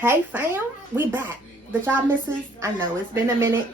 Hey fam, we back. Did y'all miss us? I know it's been a minute.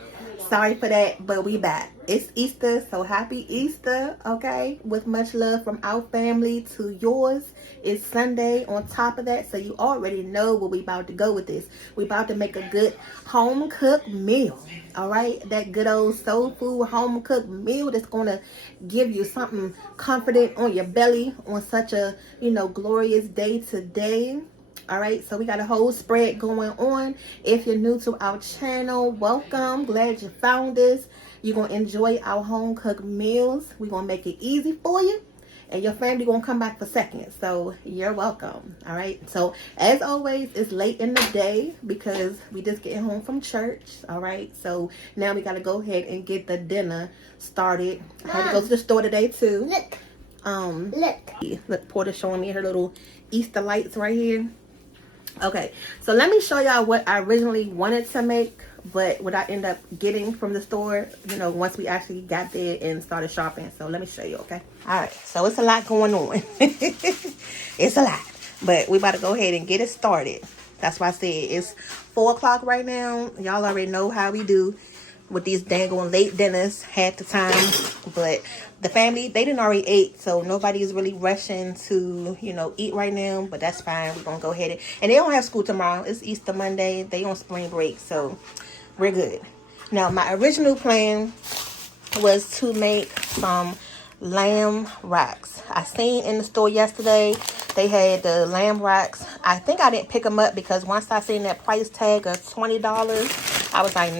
Sorry for that, but we back. It's Easter, so happy Easter, okay? With much love from our family to yours. It's Sunday on top of that, so you already know where we about to go with this. We about to make a good home-cooked meal, all right? That good old soul food home-cooked meal that's going to give you something comforting on your belly on such a, glorious day today. All right, so we got a whole spread going on. If you're new to our channel, welcome. Glad you found us. You're going to enjoy our home cooked meals. We're going to make it easy for you. And your family going to come back for seconds. So you're welcome. All right. So as always, it's late in the day because we just getting home from church. All right. So now we got to go ahead and get the dinner started. I had to go to the store today too. Look, Porter's showing me her little Easter lights right here. Okay, so let me show y'all what I originally wanted to make, but what I end up getting from the store, once we actually got there and started shopping. So let me show you, okay? All right, so it's a lot going on. It's a lot, but we about to go ahead and get it started. That's why I said it's 4 o'clock right now. Y'all already know how we do with these dang on late dinners half the time, but the family, they didn't already ate, so nobody is really rushing to eat right now, but that's fine. We're gonna go ahead and they don't have school tomorrow. It's Easter Monday. They on spring break, so we're good. Now my original plan was to make some lamb rocks. I seen in the store yesterday they had the lamb rocks. I think I didn't pick them up because once I seen that price tag of $20, I was like,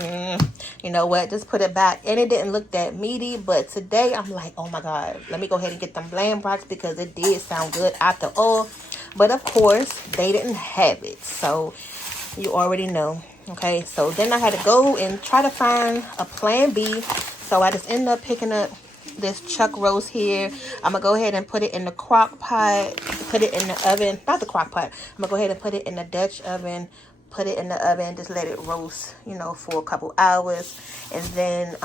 you know what, just put it back. And it didn't look that meaty, but today I'm like, oh my god, let me go ahead and get them lamb rocks because it did sound good after all. But of course they didn't have it, so you already know. Okay, so then I had to go and try to find a plan B. So I just ended up picking up this chuck roast here. I'm gonna go ahead and put it in the crock pot, put it in the oven, not the crock pot. I'm gonna go ahead and put it in the Dutch oven, put it in the oven, just let it roast, for a couple hours. And then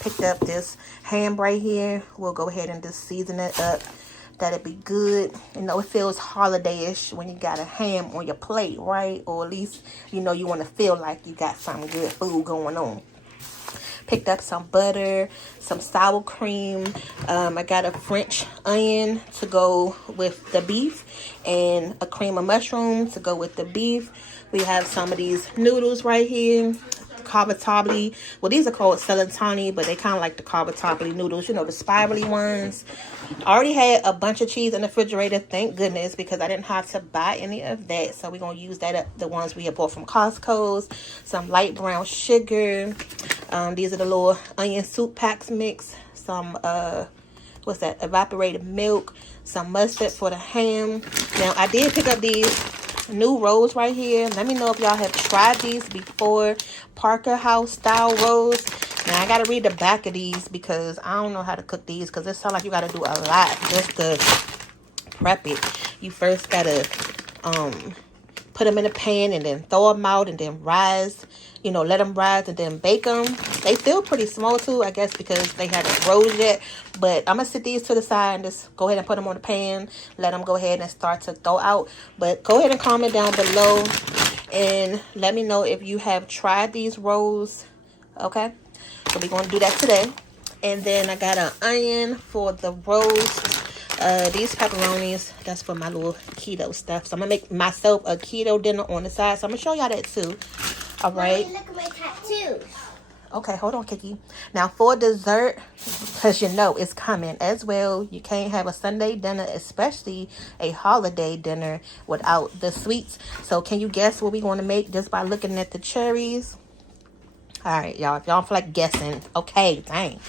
picked up this ham right here. We'll go ahead and just season it up. That'd be good. It feels holiday-ish when you got a ham on your plate, right? Or at least, you want to feel like you got some good food going on. Picked up some butter, some sour cream. I got a French onion to go with the beef and a cream of mushroom to go with the beef. We have some of these noodles right here. Cavatappi. Well, these are called celatani, but they kind of like the cavatappi noodles, the spirally ones. I already had a bunch of cheese in the refrigerator, thank goodness, because I didn't have to buy any of that. So we're going to use that up, the ones we have bought from Costco's. Some light brown sugar. These are the little onion soup packs mix. Some, what's that, evaporated milk. Some mustard for the ham. Now, I did pick up these new rolls right here. Let me know if y'all have tried these before. Parker House style rolls. Now I gotta read the back of these because I don't know how to cook these, because it sounds like you gotta do a lot just to prep it. You first gotta put them in a pan and then throw them out and then rise, let them rise and then bake them. They feel pretty small too, I guess, because they haven't rose yet. But I'm gonna sit these to the side and just go ahead and put them on the pan. Let them go ahead and start to thaw out. But go ahead and comment down below and let me know if you have tried these rolls. Okay, so we're gonna do that today. And then I got an onion for the roast. These pepperonis, that's for my little keto stuff. So I'm gonna make myself a keto dinner on the side. So I'm gonna show y'all that too. All right. Look at my tattoos. Okay, hold on, Kiki. Now for dessert, because it's coming as well. You can't have a Sunday dinner, especially a holiday dinner, without the sweets. So can you guess what we're going to make just by looking at the cherries? All right, y'all. If y'all feel like guessing, okay, dang.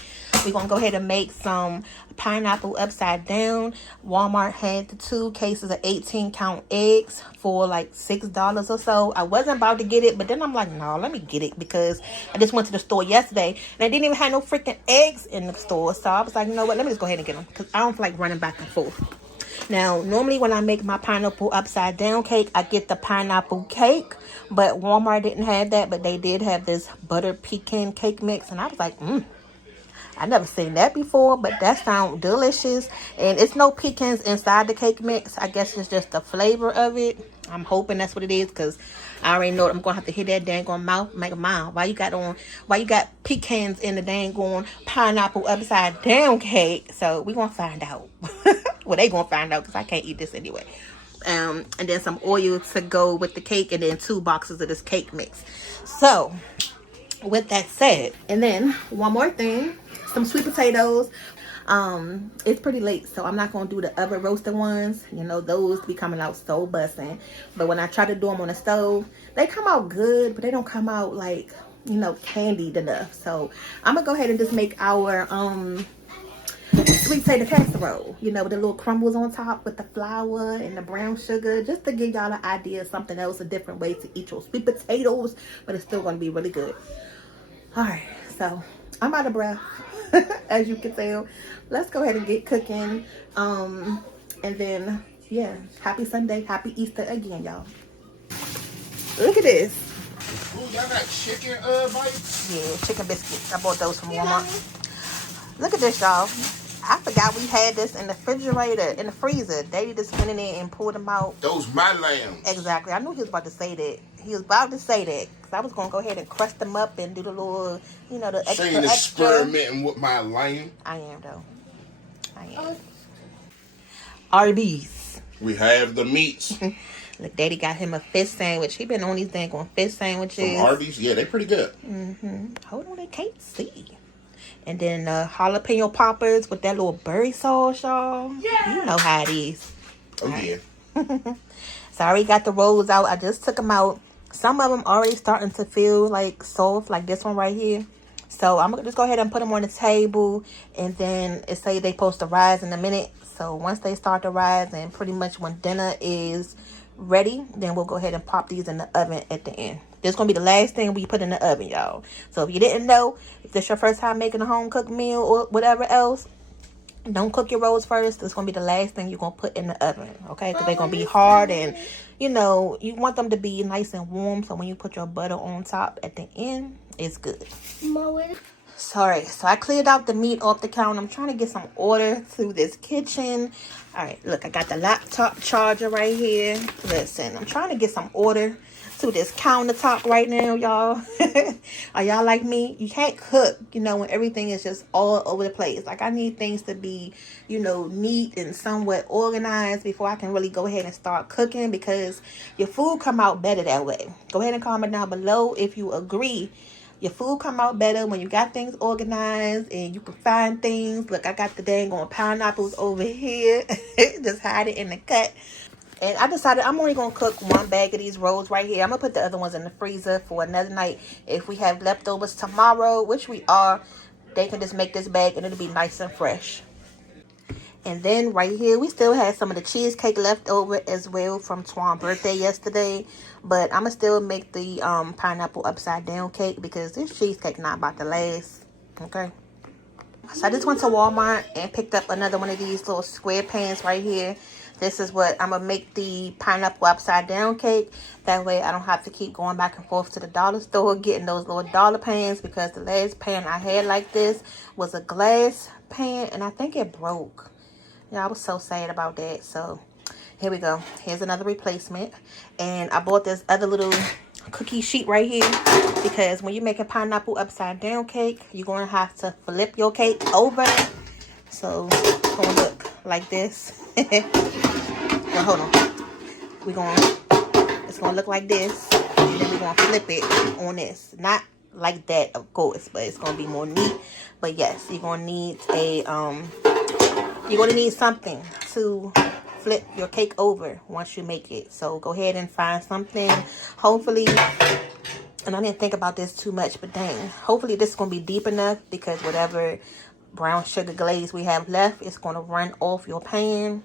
We're going to go ahead and make some pineapple upside down. Walmart had the 2 cases of 18-count eggs for like $6 or so. I wasn't about to get it, but then I'm like, no, let me get it, because I just went to the store yesterday and they didn't even have no freaking eggs in the store. So I was like, you know what, let me just go ahead and get them, because I don't feel like running back and forth. Now, normally when I make my pineapple upside down cake, I get the pineapple cake, but Walmart didn't have that, but they did have this butter pecan cake mix, and I was like, I never seen that before, but that sounds delicious. And it's no pecans inside the cake mix. I guess it's just the flavor of it. I'm hoping that's what it is, because I already know I'm gonna have to hit that dang on mouth, make a mile. Why you got pecans in the dang on pineapple upside down cake? So we gonna find out. Well, they gonna find out, because I can't eat this anyway. And then some oil to go with the cake, and then 2 boxes of this cake mix. So with that said, and then one more thing, some sweet potatoes. It's pretty late, so I'm not gonna do the oven roasted ones. You know, those be coming out so bussin'. But when I try to do them on the stove, they come out good, but they don't come out like, you know, candied enough. So I'm gonna go ahead and just make our sweet potato casserole, you know, with the little crumbles on top with the flour and the brown sugar, just to give y'all an idea of something else, a different way to eat your sweet potatoes, but it's still gonna be really good. All right, so I'm out of breath, as you can tell. Let's go ahead and get cooking. And then, yeah, happy Sunday, happy Easter again, y'all. Look at this. Ooh, y'all got chicken bites? Yeah, chicken biscuits. I bought those from Walmart. Look at this, y'all. I forgot we had this in the refrigerator, in the freezer. Daddy just went in there and pulled them out. Those my lambs. Exactly. I knew he was about to say that. He was about to say that. Because I was going to go ahead and crust them up and do the little, you know, the extra. Saying experimenting with my lamb. I am, though. I am. Arby's. We have the meats. Look, Daddy got him a fish sandwich. He been on these dang on fish sandwiches. From Arby's? Yeah, they pretty good. Hold on, they can't see. And then jalapeno poppers with that little berry sauce, y'all. Yeah. You know how it is. Oh, yeah. So I already got the rolls out. I just took them out. Some of them already starting to feel like soft, like this one right here. So I'm going to just go ahead and put them on the table. And then it say they supposed to rise in a minute. So once they start to rise, and pretty much when dinner is ready, then we'll go ahead and pop these in the oven at the end. This is going to be the last thing we put in the oven, y'all. So if you didn't know, if this your first time making a home cooked meal or whatever else, don't cook your rolls first. This is going to be the last thing you're going to put in the oven, okay? Because they're going to be hard, and, you know, you want them to be nice and warm. So when you put your butter on top at the end, it's good. Sorry, so I cleared out the meat off the counter. I'm trying to get some order to this kitchen. All right, look, I got the laptop charger right here. Listen, I'm trying to get some order to this countertop right now, y'all. Are y'all like me? You can't cook, you know, when everything is just all over the place. Like, I need things to be, you know, neat and somewhat organized before I can really go ahead and start cooking, because your food come out better that way. Go ahead and comment down below if you agree. Your food come out better when you got things organized and you can find things. Look, I got the dang on pineapples over here. Just hide it in the cut. And I decided I'm only going to cook one bag of these rolls right here. I'm going to put the other ones in the freezer for another night. If we have leftovers tomorrow, which we are, they can just make this bag and it'll be nice and fresh. And then right here, we still had some of the cheesecake left over as well from Twan's birthday yesterday. But I'm going to still make the pineapple upside down cake, because this cheesecake not about to last. Okay. So I just went to Walmart and picked up another one of these little square pans right here. This is what I'm going to make the pineapple upside down cake. That way I don't have to keep going back and forth to the dollar store getting those little dollar pans, because the last pan I had like this was a glass pan and I think it broke. Yeah, I was so sad about that. So here we go. Here's another replacement. And I bought this other little cookie sheet right here, because when you make a pineapple upside down cake, you're going to have to flip your cake over. So it's going to look like this. Well, hold on. It's going to look like this. And then we're going to flip it on this. Not like that, of course, but it's going to be more neat. But yes, you're going to need something to flip your cake over once you make it. So go ahead and find something. Hopefully, and I didn't think about this too much, but dang, hopefully this is going to be deep enough, because whatever brown sugar glaze we have left, it's going to run off your pan.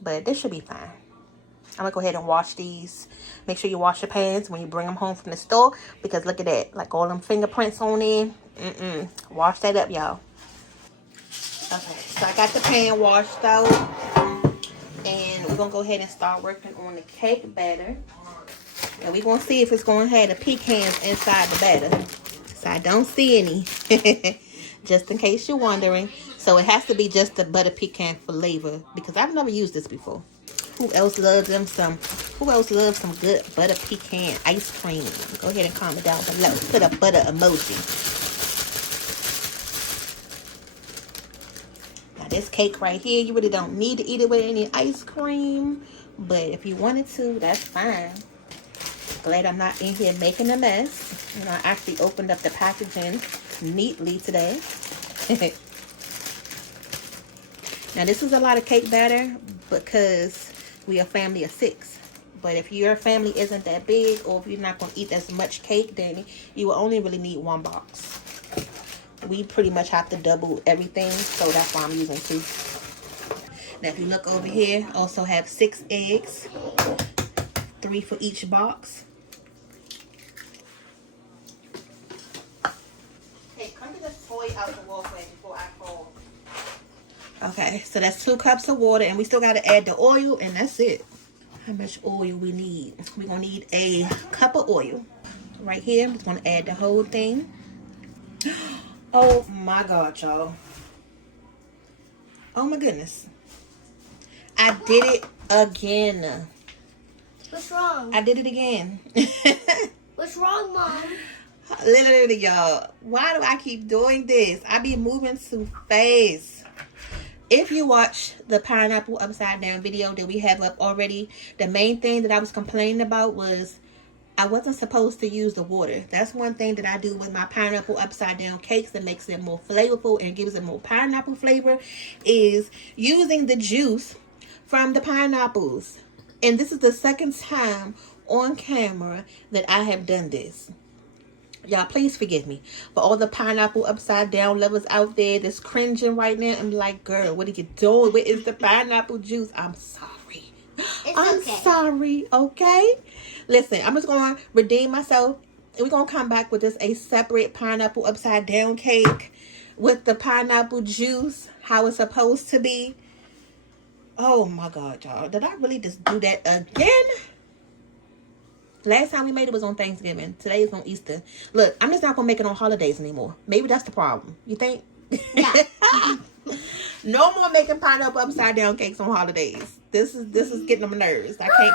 But this should be fine. I'm going to go ahead and wash these. Make sure you wash your pans when you bring them home from the store, because look at that. Like all them fingerprints on there. Wash that up, y'all. Okay, so I got the pan washed out. And we're going to go ahead and start working on the cake batter. And we're going to see if it's going to have the pecans inside the batter. So I don't see any. just in case you're wondering. So it has to be just the butter pecan flavor because I've never used this before. Who else loves some good butter pecan ice cream? Go ahead and comment down below. Put a butter emoji. Now this cake right here, you really don't need to eat it with any ice cream. But if you wanted to, that's fine. Glad I'm not in here making a mess. You know, I actually opened up the packaging neatly today. Now this is a lot of cake batter because we are a family of 6. But if your family isn't that big, or if you're not going to eat as much cake, then you will only really need 1 box. We pretty much have to double everything, so that's why I'm using 2. Now if you look over here, I also have 6 eggs, 3 for each box. Hey, come get this toy out the wall before I fall. Okay, so that's 2 cups of water, and we still got to add the oil, and that's it. How much oil we need? We're going to need a cup of oil. Right here, I'm just going to add the whole thing. Oh my God, y'all. Oh my goodness. I did it again. What's wrong? I did it again. What's wrong, Mom? Literally, y'all. Why do I keep doing this? I be moving too fast. If you watch the pineapple upside down video that we have up already, the main thing that I was complaining about was I wasn't supposed to use the water. That's one thing that I do with my pineapple upside down cakes that makes it more flavorful and gives it more pineapple flavor, is using the juice from the pineapples. And this is the second time on camera that I have done this. Y'all, please forgive me for all the pineapple upside down lovers out there that's cringing right now. I'm like, girl, what are you doing? Where is the pineapple juice? I'm sorry. I'm sorry, okay? Listen, I'm just going to redeem myself. And we're going to come back with this a separate pineapple upside down cake with the pineapple juice, how it's supposed to be. Oh my God, y'all. Did I really just do that again? Last time we made it was on Thanksgiving. Today is on Easter. Look, I'm just not going to make it on holidays anymore. Maybe that's the problem. You think? Yeah. No more making pineapple upside down cakes on holidays. This is getting on my nerves. I can't.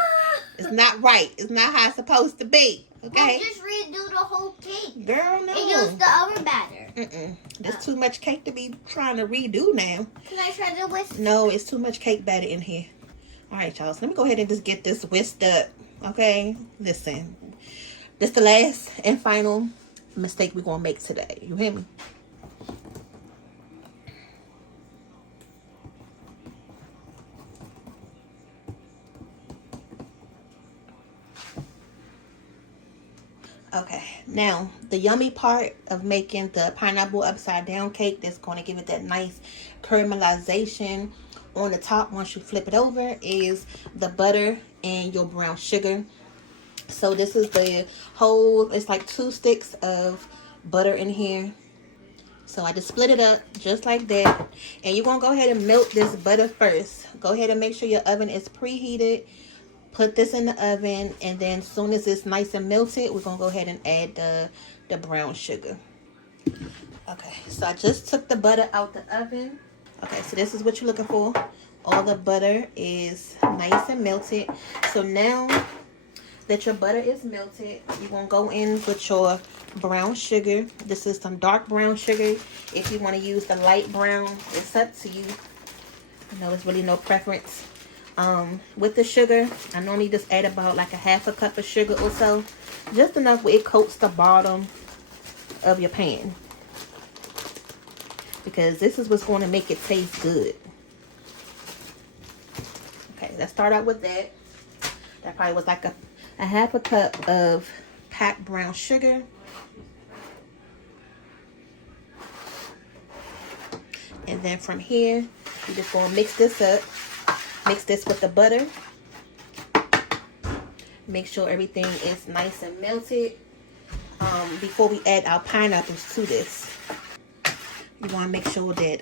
It's not right. It's not how it's supposed to be. Okay? Well, just redo the whole cake. Girl, no. And use the oven batter. There's too much cake to be trying to redo now. Can I try the whisk? No, it's too much cake batter in here. All right, y'all. So let me go ahead and just get this whisked up. Okay, listen, this is the last and final mistake we're gonna make today. You hear me? Okay, now the yummy part of making the pineapple upside down cake that's going to give it that nice caramelization on the top once you flip it over is the butter and your brown sugar. So this is the whole, it's like 2 sticks of butter in here. So I just split it up just like that. And you're going to go ahead and melt this butter first. Go ahead and make sure your oven is preheated. Put this in the oven, and then as soon as it's nice and melted, we're going to go ahead and add the brown sugar. Okay, so I just took the butter out the oven. Okay, so this is what you're looking for. All the butter is nice and melted. So now that your butter is melted, you're going to go in with your brown sugar. This is some dark brown sugar. If you want to use the light brown, it's up to you. I know it's really no preference. With the sugar, I normally just add about like a half a cup of sugar or so. Just enough where it coats the bottom of your pan. Because this is what's going to make it taste good. Okay, let's start out with that. That probably was like a half a cup of packed brown sugar. And then from here, you're just going to mix this up. Mix this with the butter. Make sure everything is nice and melted before we add our pineapples to this. You want to make sure that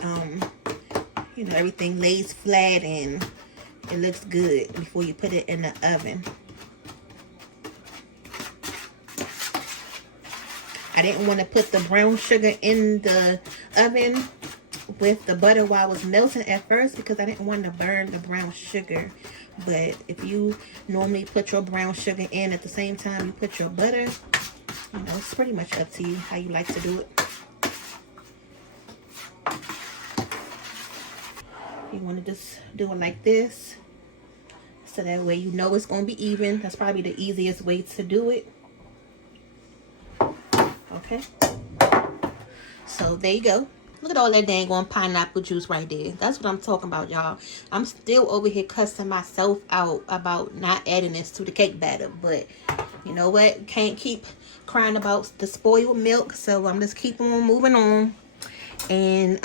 you know, everything lays flat and it looks good before you put it in the oven. I didn't want to put the brown sugar in the oven with the butter while it was melting at first because I didn't want to burn the brown sugar. But if you normally put your brown sugar in at the same time you put your butter, you know, it's pretty much up to you how you like to do it. You want to just do it like this, so that way you know it's going to be even. That's probably the easiest way to do it. Okay. So there you go. Look at all that dang on pineapple juice right there. That's what I'm talking about, y'all. I'm still over here cussing myself out about not adding this to the cake batter. But you know what? Can't keep crying about the spoiled milk. So I'm just keep on moving on. And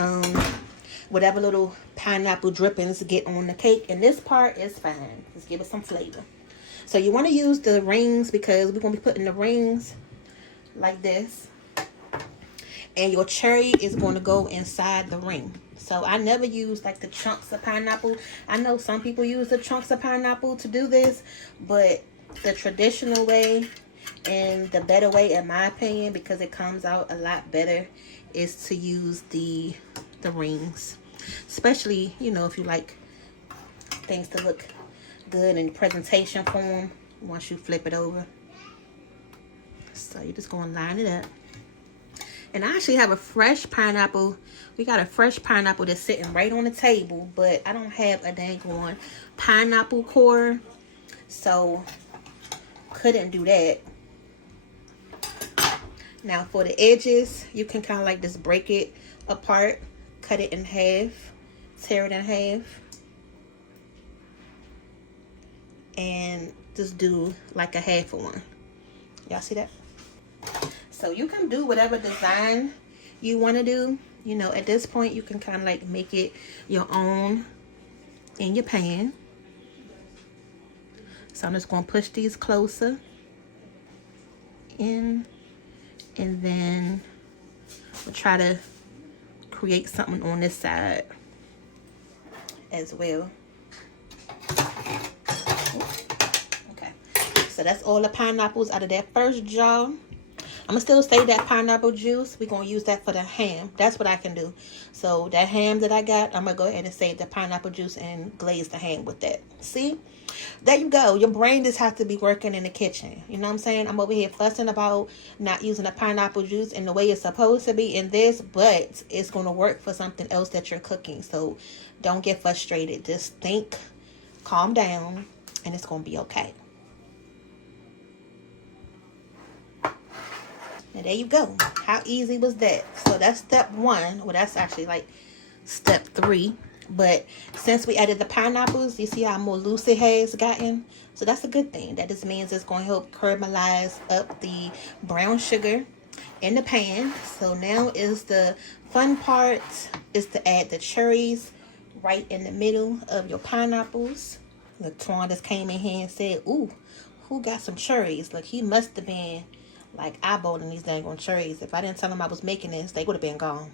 whatever little pineapple drippings get on the cake. And this part is fine. Just give it some flavor. So you want to use the rings because we're going to be putting the rings like this. And your cherry is going to go inside the ring. So I never use like the chunks of pineapple. I know some people use the chunks of pineapple to do this. But the traditional way and the better way, in my opinion, because it comes out a lot better, is to use the rings. Especially, you know, if you like things to look good in presentation form once you flip it over. So you're just going to line it up. And I actually have a fresh pineapple. We got a fresh pineapple that's sitting right on the table. But I don't have a dang on pineapple core. So couldn't do that. Now for the edges, you can kind of like just break it apart. Cut it in half. Tear it in half. And just do like a half of one. Y'all see that? So you can do whatever design you want to do. You know, at this point, you can kind of like make it your own in your pan. So I'm just going to push these closer in. And then we'll try to create something on this side as well. Okay. So that's all the pineapples out of that first jar. I'm going to still save that pineapple juice. We're going to use that for the ham. That's what I can do. So that ham that I got, I'm going to go ahead and save the pineapple juice and glaze the ham with that. See? There you go. Your brain just has to be working in the kitchen. You know what I'm saying? I'm over here fussing about not using the pineapple juice in the way it's supposed to be in this. But it's going to work for something else that you're cooking. So don't get frustrated. Just think, calm down, and it's going to be okay. And there you go. How easy was that? So that's step 1. Well, that's actually like step 3. But since we added the pineapples, you see how more loose it has gotten? So that's a good thing. That just means it's going to help caramelize up the brown sugar in the pan. So now is the fun part, is to add the cherries right in the middle of your pineapples. Look, Twan just came in here and said, ooh, who got some cherries? Look, he must have been like eyeballing these dang on cherries. If I didn't tell him I was making this, they would have been gone.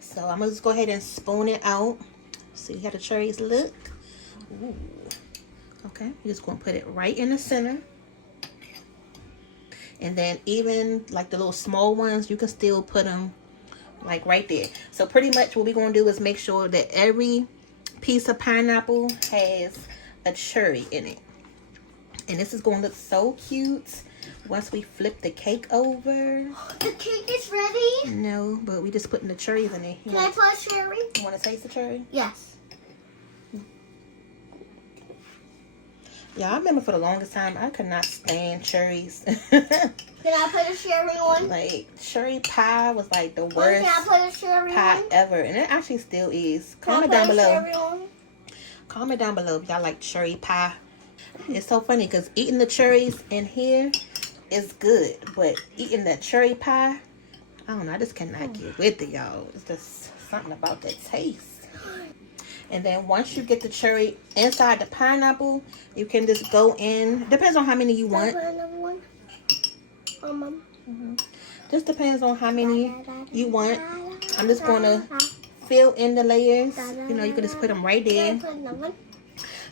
So I'm going to just go ahead and spoon it out. See how the cherries look? Ooh. Okay, you're just going to put it right in the center. And then even like the little small ones, you can still put them like right there. So pretty much what we're going to do is make sure that every piece of pineapple has a cherry in it. And this is going to look so cute once we flip the cake over. The cake is ready? No, but we just putting the cherries in it. Can I put a cherry? You want to taste the cherry? Yes. Yeah, I remember for the longest time, I could not stand cherries. Can I put a cherry on? Like, cherry pie was like the Can worst I put a cherry pie on? ever. And it actually still is. Can Comment I down put a below. cherry on? Comment down below if y'all like cherry pie. It's so funny because eating the cherries in here is good. But eating the cherry pie, I don't know. I just cannot get with it, y'all. It's just something about that taste. And then once you get the cherry inside the pineapple, you can just go in. Depends on how many you want. Can I put another one? Mom. Just depends on how many you want. I'm just going to fill in the layers. You know, you can just put them right there. Can I put another one?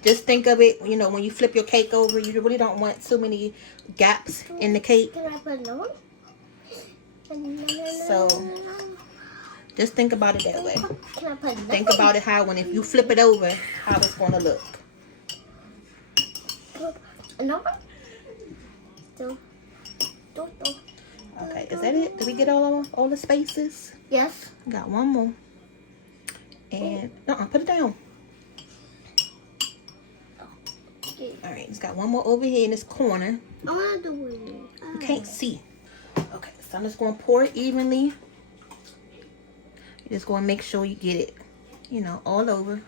Just think of it, you know, when you flip your cake over, you really don't want too many gaps in the cake. Can I put another one? So Just think about it that way. Can I put Think about it how when if you flip it over, how it's gonna look. Another? Two. Okay, is that it? Did we get all the spaces? Yes. Got one more. And put it down. Okay. All right, it's got one more over here in this corner. I want to do it. You can't see. Okay, so I'm just gonna pour it evenly. You're just gonna make sure you get it, you know, all over.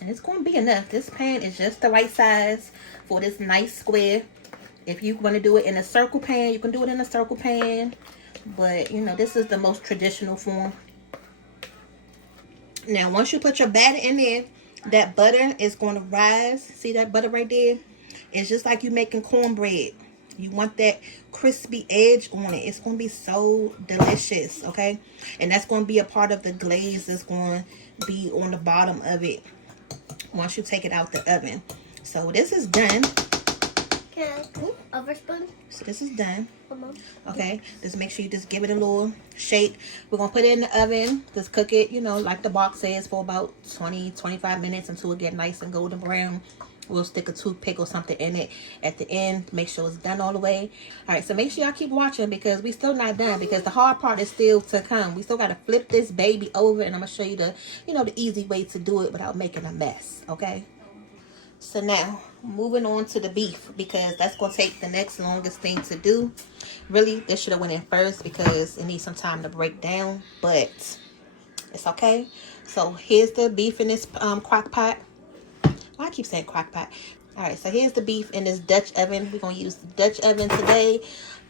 And it's gonna be enough. This pan is just the right size for this nice square. If you want to do it in a circle pan, you can do it in a circle pan. But, you know, this is the most traditional form. Now, once you put your batter in there, that butter is going to rise. See that butter right there? It's just like you making cornbread. You want that crispy edge on it. It's going to be so delicious, okay? And that's going to be a part of the glaze that's going to be on the bottom of it once you take it out the oven. So this is done. Can I over spoon? So this is done. Come on. Okay, just make sure you just give it a little shake. We're gonna put it in the oven, just cook it, you know, like the box says, for about 20-25 minutes until it get nice and golden brown. We'll stick a toothpick or something in it at the end, make sure it's done all the way. All right, so make sure y'all keep watching because we still not done, because the hard part is still to come. We still got to flip this baby over, and I'm gonna show you the, you know, the easy way to do it without making a mess. Okay, so now moving on to the beef, because that's gonna take the next longest thing to do. Really, this should have went in first because it needs some time to break down, but it's okay. So here's the beef in this crock pot. Well, I keep saying crock pot. All right, so here's the beef in this Dutch oven. We're gonna use the Dutch oven today.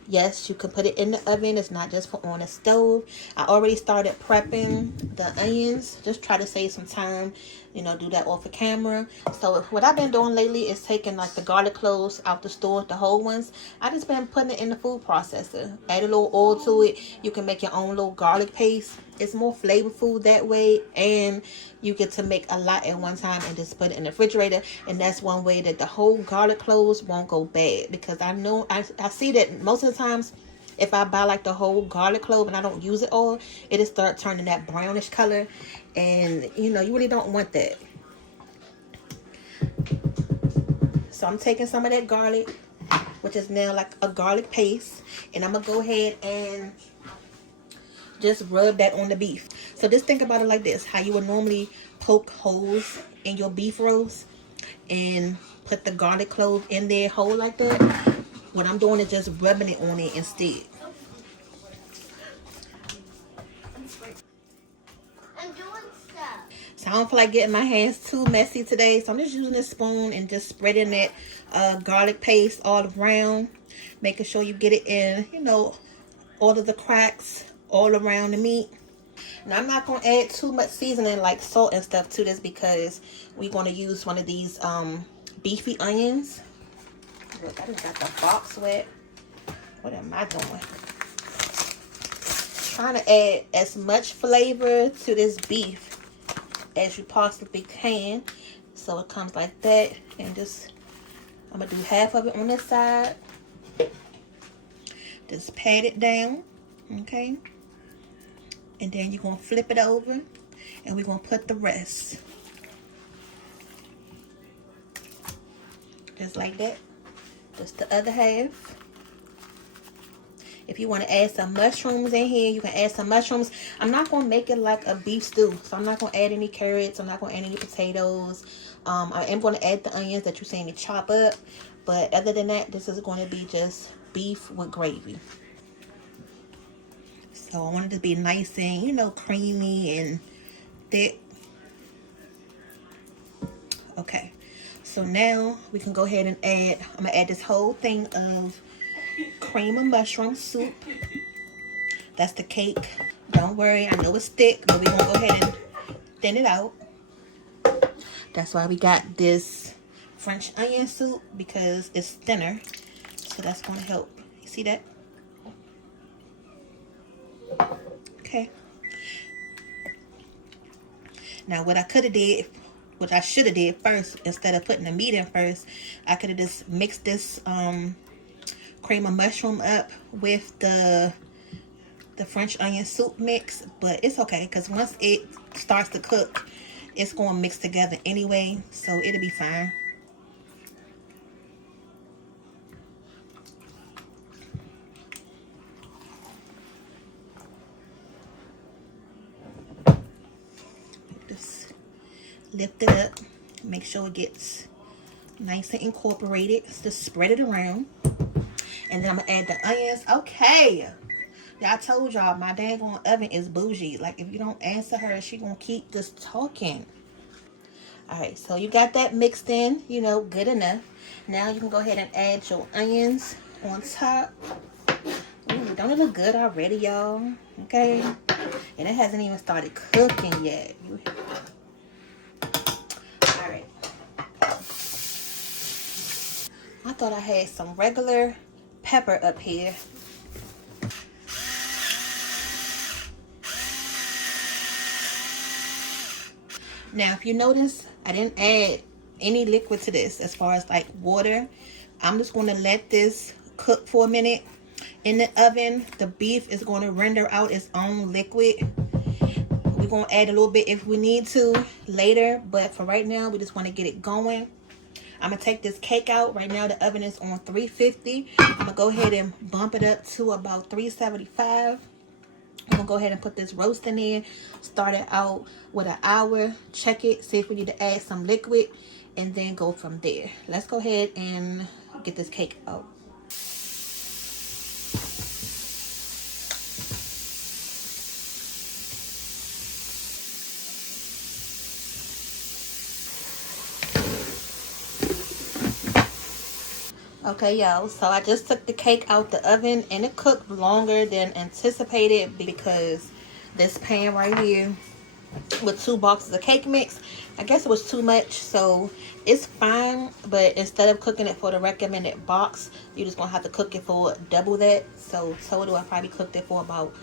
Yes, you can put it in the oven. It's not just for on the stove. I already started prepping the onions. Just try to save some time, you know, do that off the camera. So what I've been doing lately is taking like the garlic cloves out the store, the whole ones. I just been putting it in the food processor. Add a little oil to it. You can make your own little garlic paste. It's more flavorful that way, and you get to make a lot at one time and just put it in the refrigerator. And that's one way that the whole garlic cloves won't go bad, because I know I see that most of the times if I buy like the whole garlic clove and I don't use it all, it'll start turning that brownish color, and you know, you really don't want that. So I'm taking some of that garlic, which is now like a garlic paste, and I'm gonna go ahead and just rub that on the beef. So just think about it like this: how you would normally poke holes in your beef roast and put the garlic clove in there whole like that. What I'm doing is just rubbing it on it instead. I'm doing stuff. So I don't feel like getting my hands too messy today, so I'm just using this spoon and just spreading that garlic paste all around, making sure you get it in, you know, all of the cracks all around the meat. Now I'm not going to add too much seasoning like salt and stuff to this, because we're going to use one of these beefy onions. Look, I just got the box wet. What am I doing? Trying to add as much flavor to this beef as you possibly can, so it comes like that. And just, I'm going to do half of it on this side. Just pat it down, okay? And then you're going to flip it over, and we're going to put the rest. Just like that. Just the other half. If you want to add some mushrooms in here, you can add some mushrooms. I'm not going to make it like a beef stew, so I'm not going to add any carrots. I'm not going to add any potatoes. I am going to add the onions that you see me chop up. But other than that, this is going to be just beef with gravy. So I want it to be nice and, you know, creamy and thick. Okay. So now we can go ahead and add, I'm going to add this whole thing of cream of mushroom soup. That's the cake. Don't worry, I know it's thick, but we're going to go ahead and thin it out. That's why we got this French onion soup, because it's thinner. So that's going to help. You see that? Okay. Now what I could have did, what I should have did first, instead of putting the meat in first, I could have just mixed this cream of mushroom up with the French onion soup mix, but it's okay because once it starts to cook, it's going to mix together anyway, so it'll be fine. Just lift it up, make sure it gets nice and incorporated. Just spread it around, and then I'm gonna add the onions. Okay, yeah, I told y'all my daggone oven is bougie. Like, if you don't answer her, she gonna keep just talking. All right, so you got that mixed in, you know, good enough. Now you can go ahead and add your onions on top. Ooh, don't it look good already, y'all? Okay, and it hasn't even started cooking yet. All right. I thought I had some regular pepper up here. Now, if you notice, I didn't add any liquid to this as far as like water. I'm just going to let this cook for a minute in the oven. The beef is going to render out its own liquid. We're going to add a little bit if we need to later, but for right now, we just want to get it going. I'm going to take this cake out. Right now, the oven is on 350. I'm going to go ahead and bump it up to about 375. I'm going to go ahead and put this roasting in. Start it out with an hour. Check it. See if we need to add some liquid. And then go from there. Let's go ahead and get this cake out. Okay, y'all, so I just took the cake out the oven and it cooked longer than anticipated because this pan right here with 2 boxes of cake mix, I guess it was too much, so it's fine, but instead of cooking it for the recommended box, you're just gonna have to cook it for double that. So total, I probably cooked it for about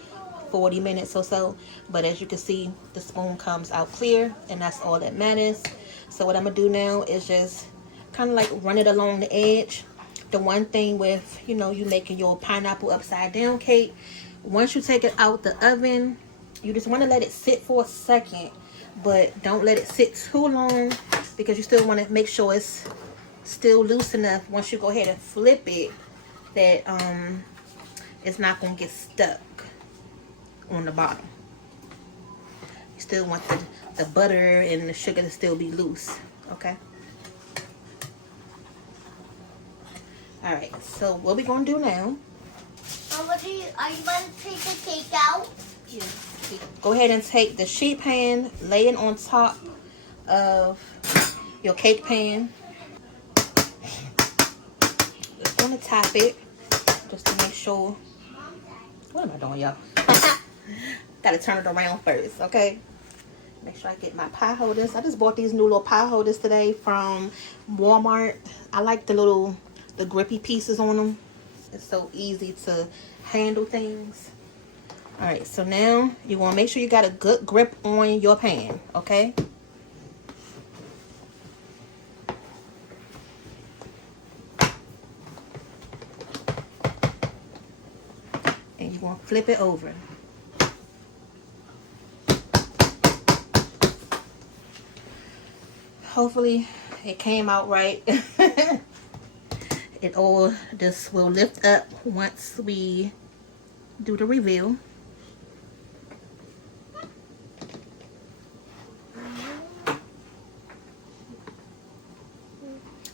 40 minutes or so, but as you can see, the spoon comes out clear, and that's all that matters. So what I'm gonna do now is just kind of like run it along the edge. The one thing with, you know, you making your pineapple upside down cake, once you take it out the oven, you just want to let it sit for a second, but don't let it sit too long because you still want to make sure it's still loose enough once you go ahead and flip it that it's not going to get stuck on the bottom. You still want the butter and the sugar to still be loose, okay? All right, so what we're gonna do now? Are you going to take the cake out? Yeah. Go ahead and take the sheet pan, lay it on top of your cake pan. Just gonna tap it just to make sure. What am I doing, y'all? Gotta turn it around first, okay? Make sure I get my pie holders. I just bought these new little pie holders today from Walmart. I like the grippy pieces on them. It's so easy to handle things. All right, so now you want to make sure you got a good grip on your pan, okay? And you want to flip it over. Hopefully it came out right. It all just will lift up once we do the reveal.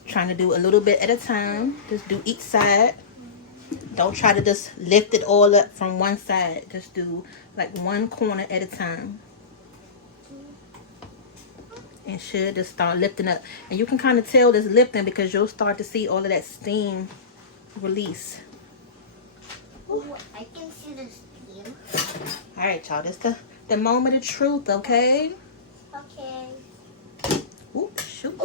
Trying to do a little bit at a time. Just do each side. Don't try to just lift it all up from one side. Just do like one corner at a time. And should just start lifting up. And you can kind of tell this lifting because you'll start to see all of that steam release. Ooh, I can see the steam. All right, y'all. This the moment of truth, okay? Okay. Ooh, shoot.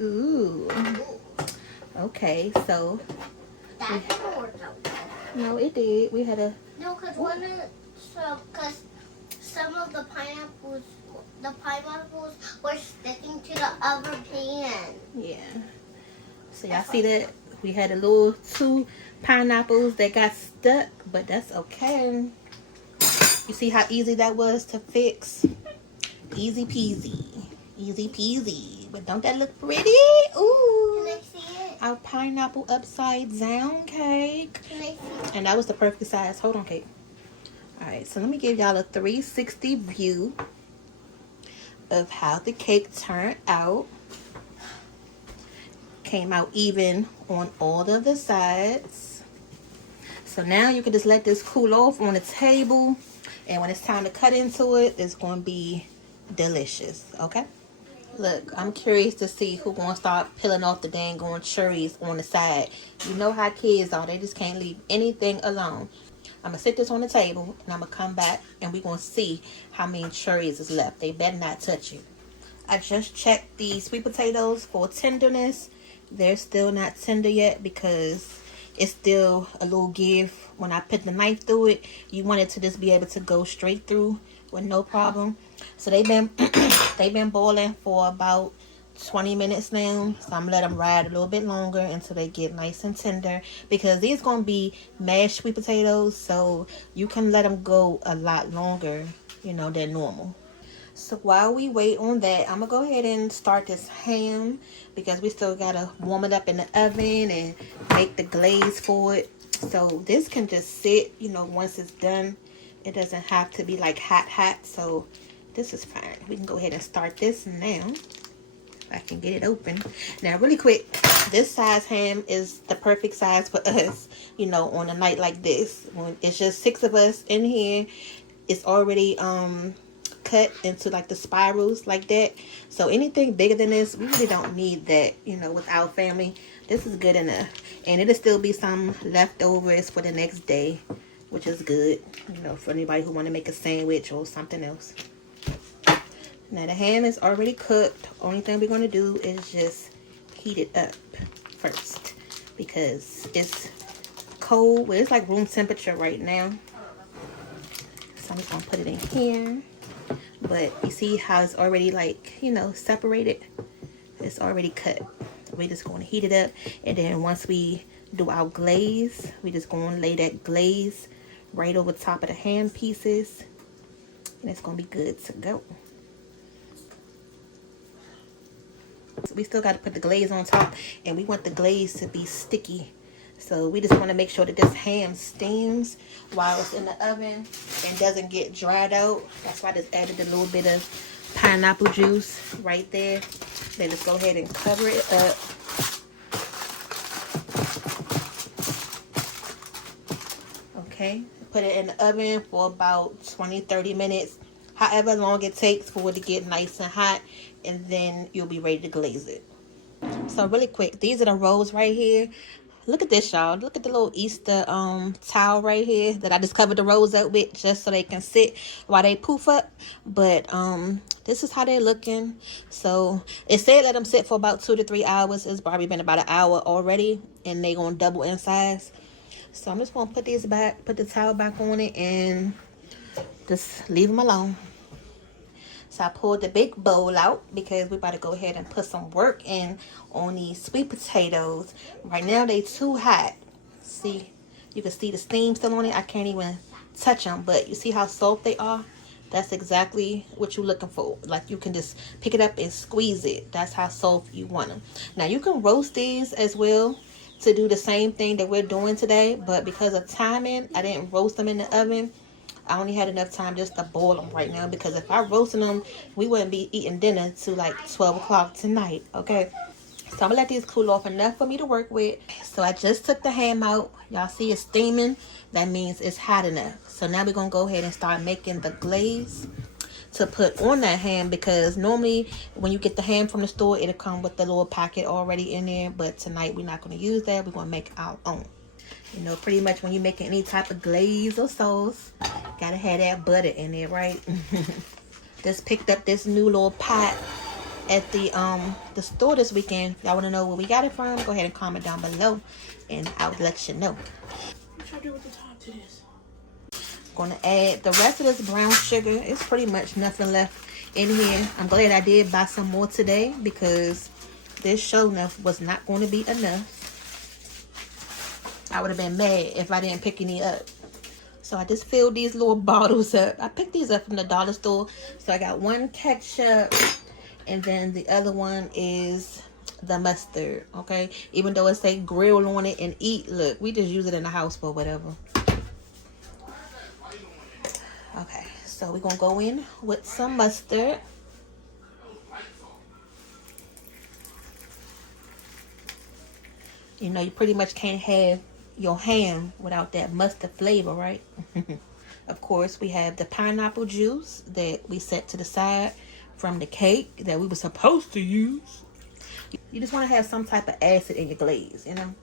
Ooh. Okay, so. That didn't work out. No, it did. We had a. No, because some of the pineapples were sticking to the other pan. Yeah. So y'all see that? We had a little 2 pineapples that got stuck, but that's okay. You see how easy that was to fix? Easy peasy. Easy peasy. But don't that look pretty? Ooh. Can I see it? Our pineapple upside down cake. Can I see it? And that was the perfect size. Hold on, Kate. Alright, so let me give y'all a 360 view of how the cake turned out. Came out even on all of the sides. So now you can just let this cool off on the table. And when it's time to cut into it, it's going to be delicious. Okay? Look, I'm curious to see who going to start peeling off the dang on cherries on the side. You know how kids are. They just can't leave anything alone. I'm going to sit this on the table, and I'm going to come back, and we're going to see how many cherries is left. They better not touch it. I just checked the sweet potatoes for tenderness. They're still not tender yet because it's still a little give. When I put the knife through it, you want it to just be able to go straight through with no problem. So they've been they've been boiling for about 20 minutes now. So I'm gonna let them ride a little bit longer until they get nice and tender, because these gonna be mashed sweet potatoes, so you can let them go a lot longer, you know, than normal. So while we wait on that, I'm gonna go ahead and start this ham, because we still gotta warm it up in the oven and make the glaze for it. So this can just sit, you know, once it's done. It doesn't have to be like hot. So this is fine. We can go ahead and start this now. I can get it open. Now, really quick, this size ham is the perfect size for us, you know, on a night like this. When it's just 6 of us in here, it's already cut into like the spirals like that. So anything bigger than this, we really don't need that, you know, with our family. This is good enough. And it'll still be some leftovers for the next day, which is good, you know, for anybody who want to make a sandwich or something else. Now the ham is already cooked. Only thing we're going to do is just heat it up first, because it's cold. Well, it's like room temperature right now. So I'm just going to put it in here. But you see how it's already, like, you know, separated? It's already cut. We're just going to heat it up. And then once we do our glaze, we just going to lay that glaze right over top of the ham pieces. And it's going to be good to go. So we still got to put the glaze on top, and we want the glaze to be sticky. So we just want to make sure that this ham steams while it's in the oven and doesn't get dried out. That's why I just added a little bit of pineapple juice right there. Then just go ahead and cover it up. Okay, put it in the oven for about 20-30 minutes. However long it takes for it to get nice and hot, and then you'll be ready to glaze it. So really quick, these are the rolls right here. Look at this, y'all. Look at the little Easter towel right here that I just covered the rolls up with, just so they can sit while they poof up. But this is how they're looking. So it said let them sit for about 2 to 3 hours. It's probably been about an hour already, and they're gonna double in size. So I'm just gonna put these back, put the towel back on it, and just leave them alone. So I pulled the big bowl out because we're about to go ahead and put some work in on these sweet potatoes. Right now they too hot. See, you can see the steam still on it. I can't even touch them, but you see how soft they are? That's exactly what you're looking for. Like, you can just pick it up and squeeze it. That's how soft you want them. Now you can roast these as well to do the same thing that we're doing today, but because of timing, I didn't roast them in the oven. I only had enough time just to boil them right now, because if I roasted them, we wouldn't be eating dinner till like 12 o'clock tonight, okay? So I'm going to let these cool off enough for me to work with. So I just took the ham out. Y'all see it's steaming. That means it's hot enough. So now we're going to go ahead and start making the glaze to put on that ham, because normally when you get the ham from the store, it'll come with the little packet already in there. But tonight we're not going to use that. We're going to make our own. You know, pretty much when you're making any type of glaze or sauce, gotta have that butter in there, right? Just picked up this new little pot at the store this weekend. Y'all want to know where we got it from? Go ahead and comment down below, and I'll let you know. What should I do with the top to this? Gonna add the rest of this brown sugar. It's pretty much nothing left in here. I'm glad I did buy some more today, because this sure enough was not going to be enough. I would have been mad if I didn't pick any up. So I just filled these little bottles up. I picked these up from the dollar store. So I got one ketchup, and then the other one is the mustard, okay? Even though it say grill on it and eat, look, we just use it in the house for whatever. Okay, so we're gonna go in with some mustard. You know, you pretty much can't have your ham without that mustard flavor, right? Of course, we have the pineapple juice that we set to the side from the cake that we were supposed to use. You just want to have some type of acid in your glaze, you know?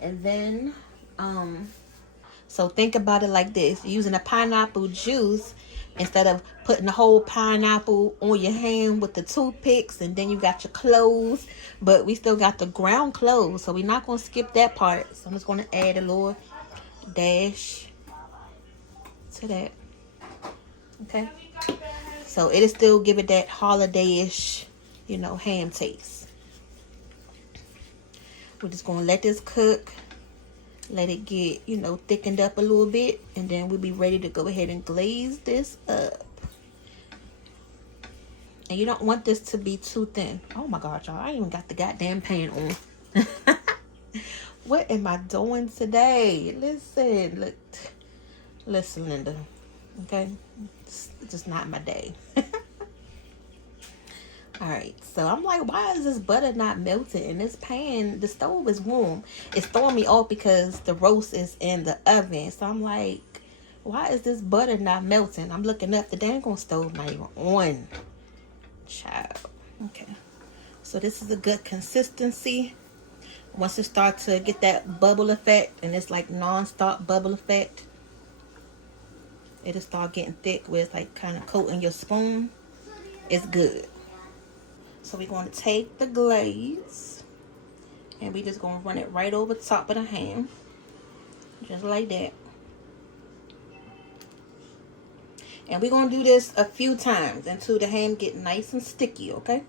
And then, so think about it like this. Using a pineapple juice, instead of putting the whole pineapple on your ham with the toothpicks, and then you got your cloves, but we still got the ground cloves, so we're not going to skip that part. So I'm just going to add a little dash to that. Okay, so it'll still give it that holiday-ish, you know, ham taste. We're just going to let this cook. Let it get, you know, thickened up a little bit. And then we'll be ready to go ahead and glaze this up. And you don't want this to be too thin. Oh my God, y'all. I ain't even got the goddamn pan on. What am I doing today? Listen, Linda. Okay? It's just not my day. Alright, so I'm like, why is this butter not melted in this pan? The stove is warm. It's throwing me off because the roast is in the oven. So I'm like, why is this butter not melting? I'm looking up, the dang on stove not even on. Child. Okay. So this is a good consistency. Once it starts to get that bubble effect, and it's like non-stop bubble effect, it'll start getting thick where it's like kind of coating your spoon. It's good. So we're going to take the glaze and we just going to run it right over top of the ham. Just like that. And we're going to do this a few times until the ham get nice and sticky, okay?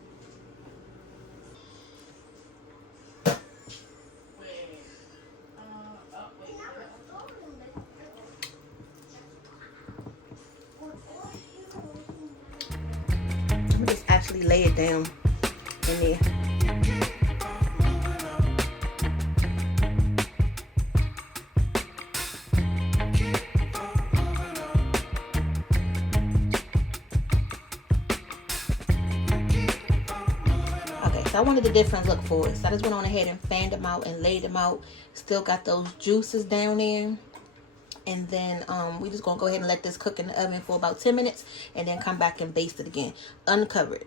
Let me just actually lay it down in there. I wanted a different look for it, so I just went on ahead and fanned them out and laid them out. Still got those juices down there. And then we just gonna go ahead and let this cook in the oven for about 10 minutes and then come back and baste it again, uncovered.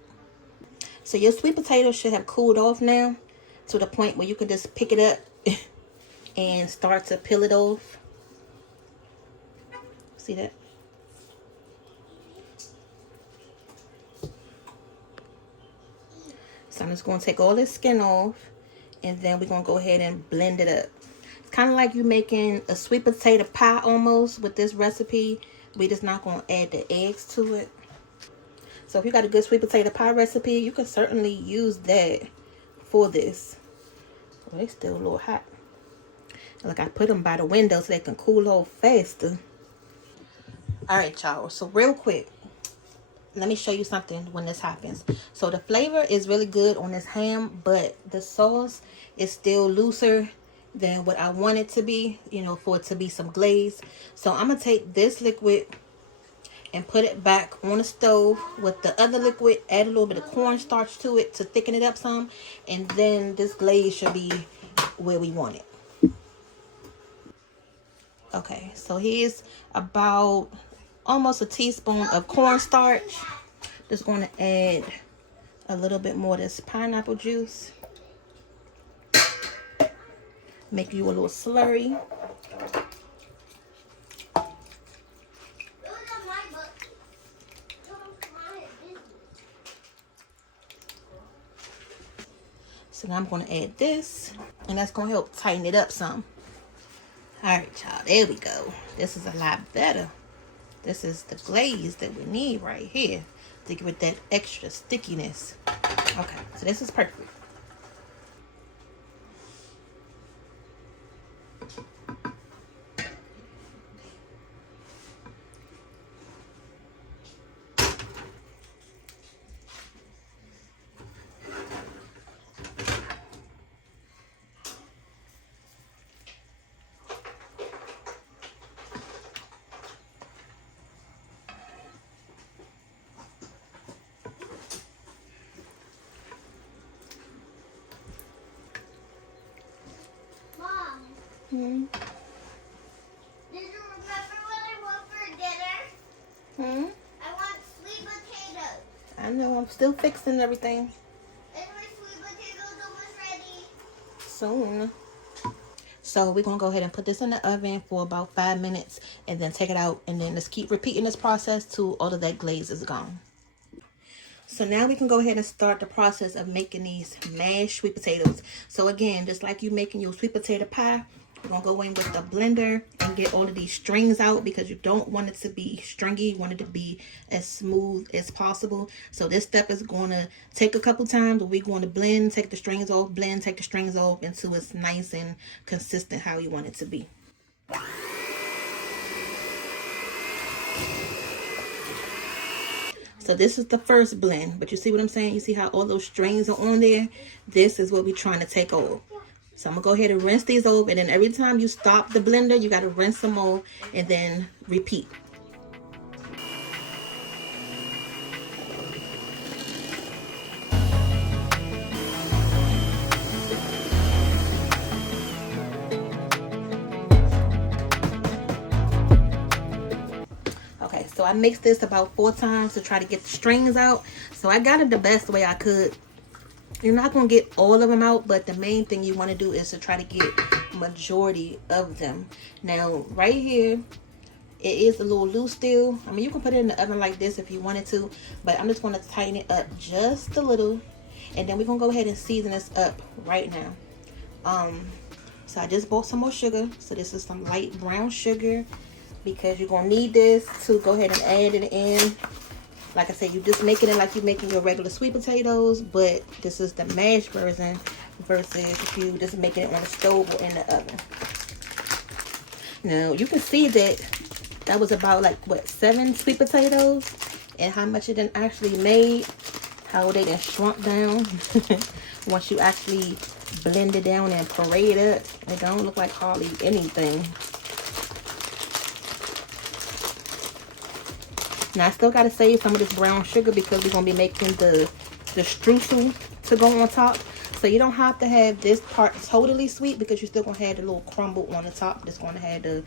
So your sweet potato should have cooled off now to the point where you can just pick it up and start to peel it off. See that? So I'm just going to take all this skin off, and then we're going to go ahead and blend it up. It's kind of like you making a sweet potato pie almost with this recipe. We're just not going to add the eggs to it. So if you got a good sweet potato pie recipe, you can certainly use that for this. Well, they're still a little hot. Like, I put them by the window so they can cool off faster. Alright, y'all. So real quick, let me show you something when this happens. So the flavor is really good on this ham, but the sauce is still looser than what I want it to be, you know, for it to be some glaze. So I'm going to take this liquid and put it back on the stove with the other liquid, add a little bit of cornstarch to it to thicken it up some, and then this glaze should be where we want it. Okay, so here's about almost a teaspoon of cornstarch. Just going to add a little bit more of this pineapple juice. Make you a little slurry. So now I'm going to add this, and that's going to help tighten it up some. Alright, y'all, there we go. This is a lot better. This is the glaze that we need right here to give it that extra stickiness. Okay, so this is perfect. Hmm. Did you remember what I want for dinner? Hmm. I want sweet potatoes. I know. I'm still fixing everything. And my sweet potatoes almost ready. Soon. So we're gonna go ahead and put this in the oven for about 5 minutes and then take it out, and then just keep repeating this process till all of that glaze is gone. So now we can go ahead and start the process of making these mashed sweet potatoes. So again, just like you making your sweet potato pie, we're gonna go in with the blender and get all of these strings out, because you don't want it to be stringy. You want it to be as smooth as possible. So this step is gonna take a couple times. We're going to blend, take the strings off, blend, take the strings off until it's nice and consistent how you want it to be. So this is the first blend, but you see what I'm saying? You see how all those strings are on there? This is what we're trying to take off. So I'm gonna go ahead and rinse these off, and then every time you stop the blender, you gotta rinse them off and then repeat. Okay, so I mixed this about 4 times to try to get the strings out. So I got it the best way I could. You're not going to get all of them out, but the main thing you want to do is to try to get majority of them. Now, right here, it is a little loose still. I mean, you can put it in the oven like this if you wanted to, but I'm just going to tighten it up just a little. And then we're going to go ahead and season this up right now. So I just bought some more sugar. So this is some light brown sugar, because you're going to need this to go ahead and add it in. Like I said, you just making it like you're making your regular sweet potatoes, but this is the mashed version versus if you just making it on the stove or in the oven. Now, you can see that was about like, what, 7 sweet potatoes, and how much it done actually made, how they done shrunk down. Once you actually blend it down and parade it, it don't look like hardly anything. Now, I still got to save some of this brown sugar because we're going to be making the streusel to go on top. So you don't have to have this part totally sweet, because you're still going to have the little crumble on the top. That's going to have the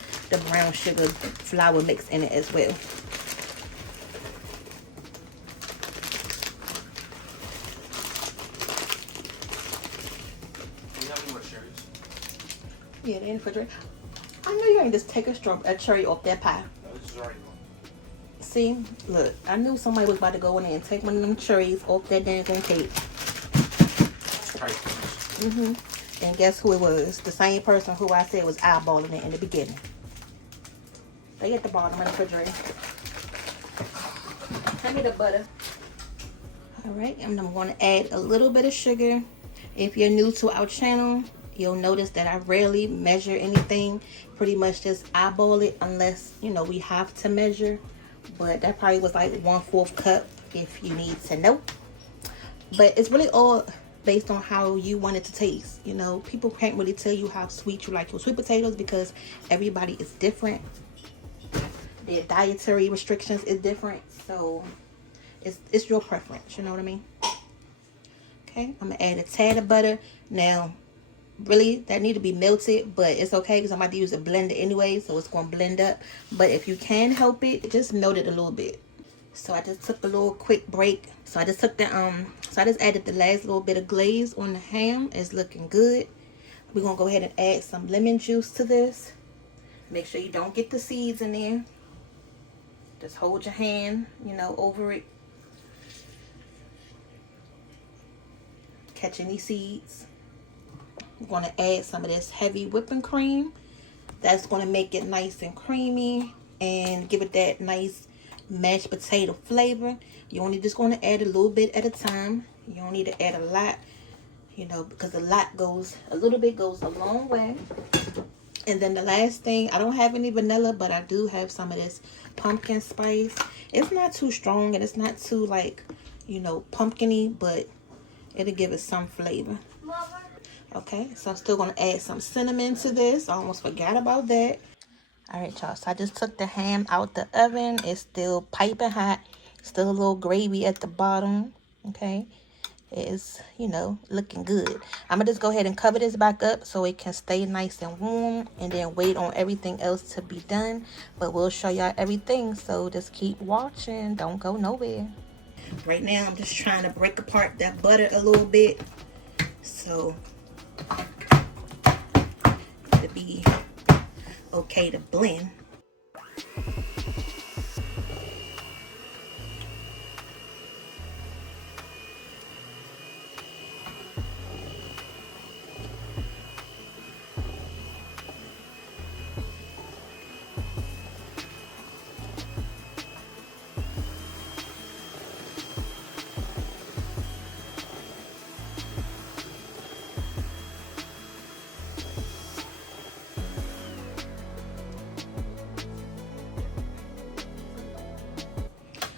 brown sugar flour mix in it as well. Do you have any more cherries? Yeah, they're in the refrigerator. I know you ain't just take a cherry off that pie. No, this is already gone. See, look, I knew somebody was about to go in there and take one of them cherries off that dang cake. Right. And guess who it was? The same person who I said was eyeballing it in the beginning. They at the bottom of the refrigerator. Hand me the butter. Alright, and I'm going to add a little bit of sugar. If you're new to our channel, you'll notice that I rarely measure anything. Pretty much just eyeball it, unless, you know, we have to measure. But that probably was like 1/4 cup if you need to know. But it's really all based on how you want it to taste. You know, people can't really tell you how sweet you like your sweet potatoes, because everybody is different. Their dietary restrictions is different. So it's your preference, you know what I mean? Okay, I'm gonna add a tad of butter. Now, really, that need to be melted, but it's okay because I'm about to use a blender anyway, so it's going to blend up. But if you can help it, just melt it a little bit. So I just took a little quick break. So I just took the so I just added the last little bit of glaze on the ham. It's looking good. We're going to go ahead and add some lemon juice to this. Make sure you don't get the seeds in there. Just hold your hand, you know, over it. Catch any seeds. I'm going to add some of this heavy whipping cream. That's going to make it nice and creamy and give it that nice mashed potato flavor. You only just going to add a little bit at a time. You don't need to add a lot, you know, because a little bit goes a long way. And then the last thing, I don't have any vanilla, but I do have some of this pumpkin spice. It's not too strong and it's not too, like, you know, pumpkin-y, but it'll give it some flavor. Mama. Okay, so I'm still going to add some cinnamon to this. I almost forgot about that. All right, y'all. So I just took the ham out the oven. It's still piping hot. Still a little gravy at the bottom. Okay. is, you know, looking good. I'm gonna just go ahead and cover this back up so it can stay nice and warm, and then wait on everything else to be done. But we'll show y'all everything, so just keep watching. Don't go nowhere. Right now I'm just trying to break apart that butter a little bit so it'll be okay to blend.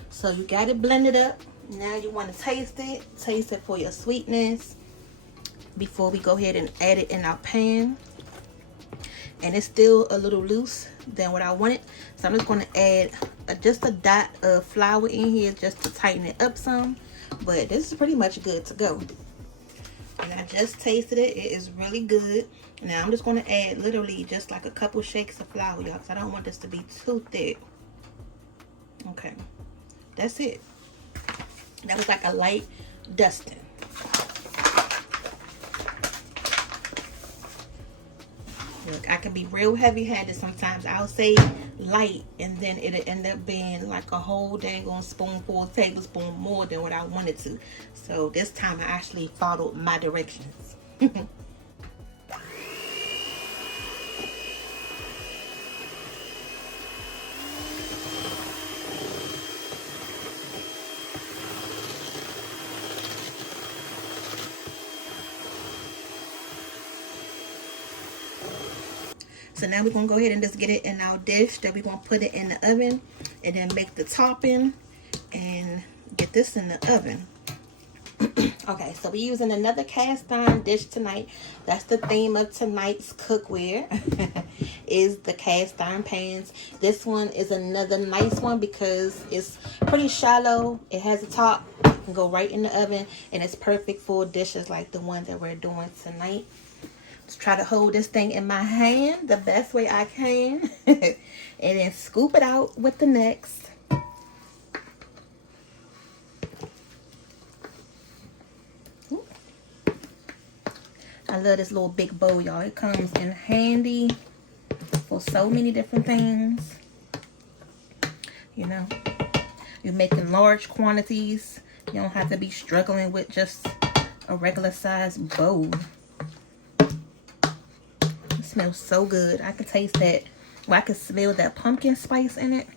So you got it blended up. Now you want to taste it. Taste it for your sweetness before we go ahead and add it in our pan. And it's still a little loose than what I wanted. So I'm just going to add just a dot of flour in here just to tighten it up some. But this is pretty much good to go. And I just tasted it. It is really good. Now I'm just going to add literally just like a couple shakes of flour, y'all, because I don't want this to be too thick. Okay. That's it. That was like a light dusting. Look, I can be real heavy-handed sometimes. I'll say light, and then it'll end up being like a whole dang on spoonful, tablespoon more than what I wanted to. So this time I actually followed my directions. So now we're going to go ahead and just get it in our dish that we're going to put it in the oven, and then make the topping and get this in the oven. Okay, so we're using another cast iron dish tonight. That's the theme of tonight's cookware is the cast iron pans. This one is another nice one because it's pretty shallow. It has a top. You can go right in the oven, and it's perfect for dishes like the one that we're doing tonight. Just try to hold this thing in my hand the best way I can. And then scoop it out with the next. I love this little big bowl, y'all. It comes in handy for so many different things. You know, you're making large quantities. You don't have to be struggling with just a regular size bowl. It smells so good. I can taste that. Well, I can smell that pumpkin spice in it.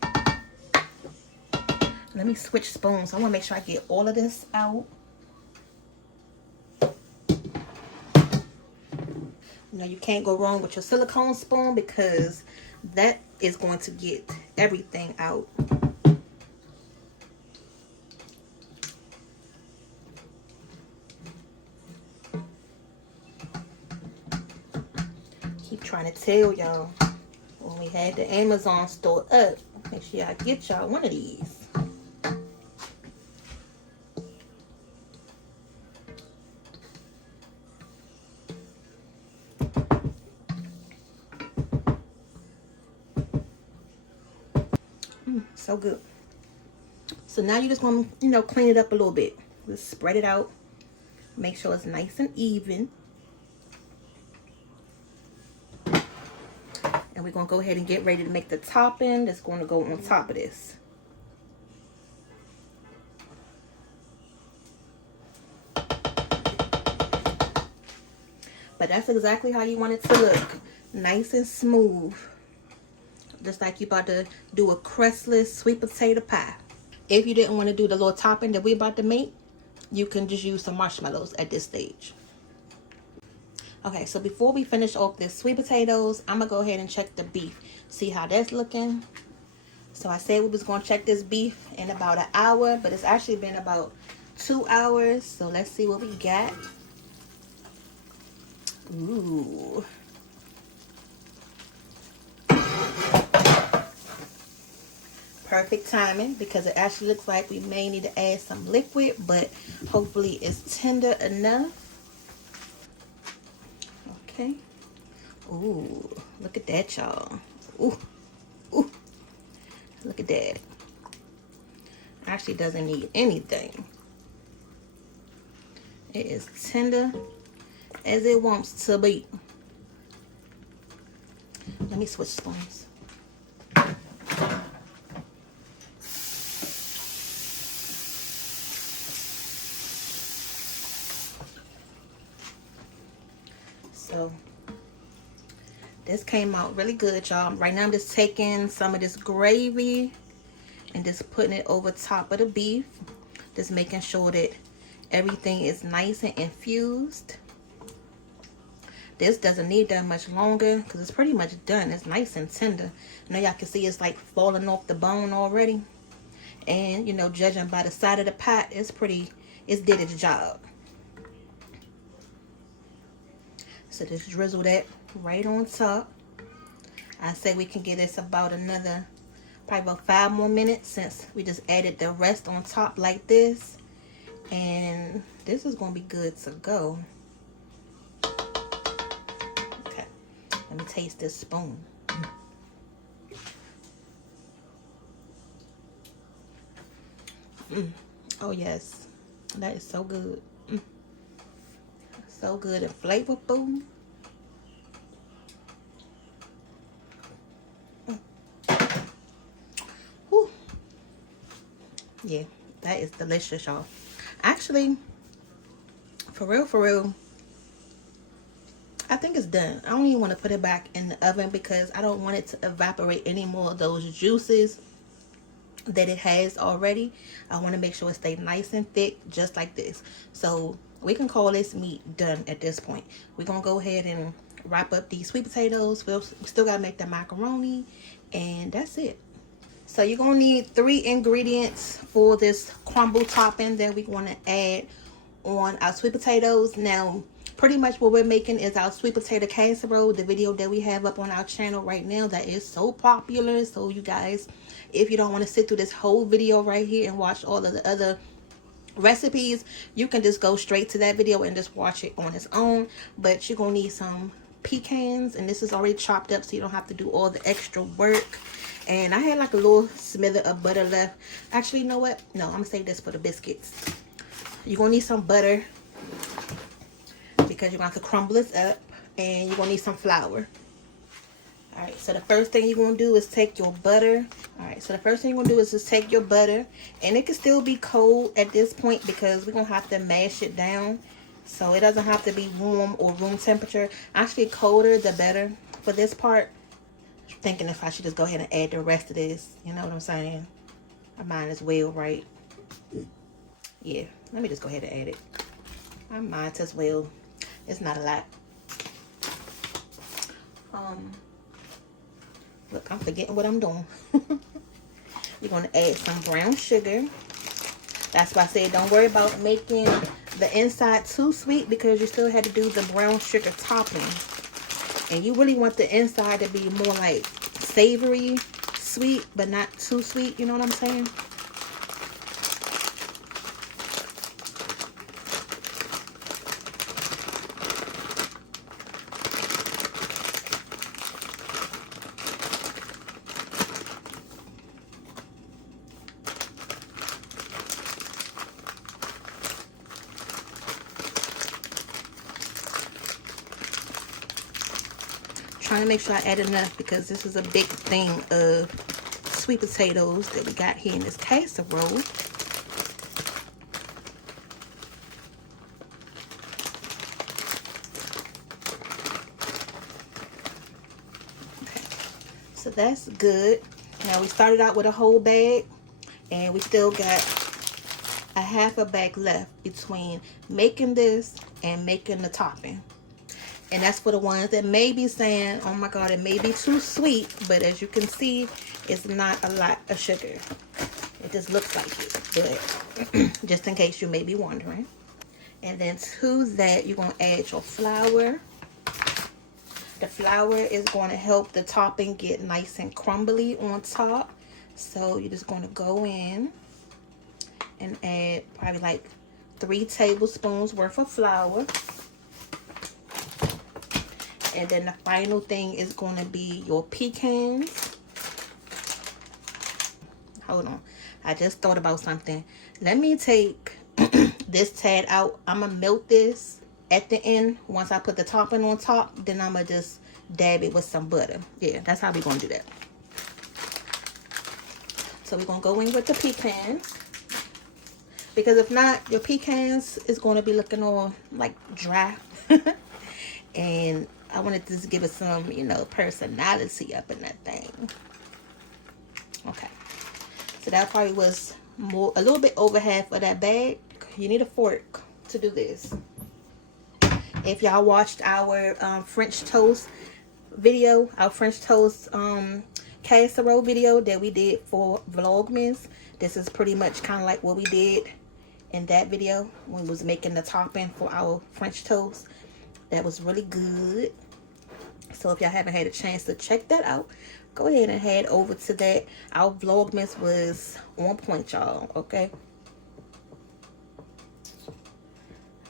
Let me switch spoons. I want to make sure I get all of this out. You know, you can't go wrong with your silicone spoon because that is going to get everything out. Keep trying to tell y'all when we had the Amazon store up, make sure y'all get y'all one of these. So good. So now you just want to, you know, clean it up a little bit. Just spread it out. Make sure it's nice and even. And we're going to go ahead and get ready to make the topping that's going to go on top of this. But that's exactly how you want it to look. Nice and smooth. Just like you're about to do a crustless sweet potato pie. If you didn't want to do the little topping that we're about to make, you can just use some marshmallows at this stage. Okay, so before we finish off this sweet potatoes, I'm going to go ahead and check the beef. See how that's looking. So I said we was going to check this beef in about an hour, but it's actually been about 2 hours. So let's see what we got. Ooh. perfect timing because it actually looks like we may need to add some liquid, but hopefully it's tender enough. Okay. Ooh, look at that, y'all. Ooh, ooh, look at that. Actually doesn't need anything. It is tender as it wants to be. Let me switch spoons. So this came out really good, y'all. Right now I'm just taking some of this gravy and just putting it over top of the beef. Just making sure that everything is nice and infused. This doesn't need that much longer because it's pretty much done. It's nice and tender. Now y'all can see it's like falling off the bone already. And you know, judging by the side of the pot, it's did its job. So just drizzle that right on top. I say we can give this about another, probably about 5 more minutes since we just added the rest on top like this. And this is going to be good to go. Okay, let me taste this spoon. Oh yes, that is so good. So good and flavorful. Whew. Yeah, that is delicious, y'all. Actually, for real, I think it's done. I don't even want to put it back in the oven because I don't want it to evaporate any more of those juices that it has already. I want to make sure it stays nice and thick, just like this. So we can call this meat done at this point. We're gonna go ahead and wrap up these sweet potatoes. We still gotta make the macaroni, and that's it. So you're gonna need 3 ingredients for this crumble topping that we want to add on our sweet potatoes. Now, pretty much what we're making is our sweet potato casserole, the video that we have up on our channel right now that is so popular. So you guys, if you don't want to sit through this whole video right here and watch all of the other recipes, you can just go straight to that video and just watch it on its own. But you're gonna need some pecans, and this is already chopped up so you don't have to do all the extra work. And I had like a little smither of butter left. Actually, you know what, no, I'm gonna save this for the biscuits. You're gonna need some butter because you're going to have to crumble this up, and you're gonna need some flour. All right, so the first thing you're gonna do is take your butter. All right, so the first thing you're gonna do is just take your butter, and it can still be cold at this point because we're gonna have to mash it down. So it doesn't have to be warm or room temperature. Actually, colder the better for this part. I'm thinking if I should just go ahead and add the rest of this, you know what I'm saying? I might as well, right? Yeah, let me just go ahead and add it. I might as well. It's not a lot. Look, I'm forgetting what I'm doing. You're going to add some brown sugar. That's why I said don't worry about making the inside too sweet because you still had to do the brown sugar topping. And you really want the inside to be more like savory, sweet, but not too sweet. You know what I'm saying? Trying to make sure I add enough because this is a big thing of sweet potatoes that we got here in this casserole. Okay, so that's good. Now we started out with a whole bag, and we still got a half a bag left between making this and making the topping. And that's for the ones that may be saying, oh my God, it may be too sweet. But as you can see, it's not a lot of sugar. It just looks like it. But just in case you may be wondering. And then to that, you're going to add your flour. The flour is going to help the topping get nice and crumbly on top. So you're just going to go in and add probably like 3 tablespoons worth of flour. And then the final thing is going to be your pecans. Hold on. I just thought about something. Let me take this tad out. I'm going to melt this at the end. Once I put the topping on top, then I'm going to just dab it with some butter. Yeah, that's how we're going to do that. So we're going to go in with the pecans. Because if not, your pecans is going to be looking all like dry. And I wanted to just give it some, you know, personality up in that thing. Okay. So that probably was a little bit over half of that bag. You need a fork to do this. If y'all watched our French toast video, our French toast casserole video that we did for Vlogmas, this is pretty much kind of like what we did in that video when we was making the topping for our French toast. That was really good. So if y'all haven't had a chance to check that out, go ahead and head over to that. Our Vlogmas was on point, y'all. Okay.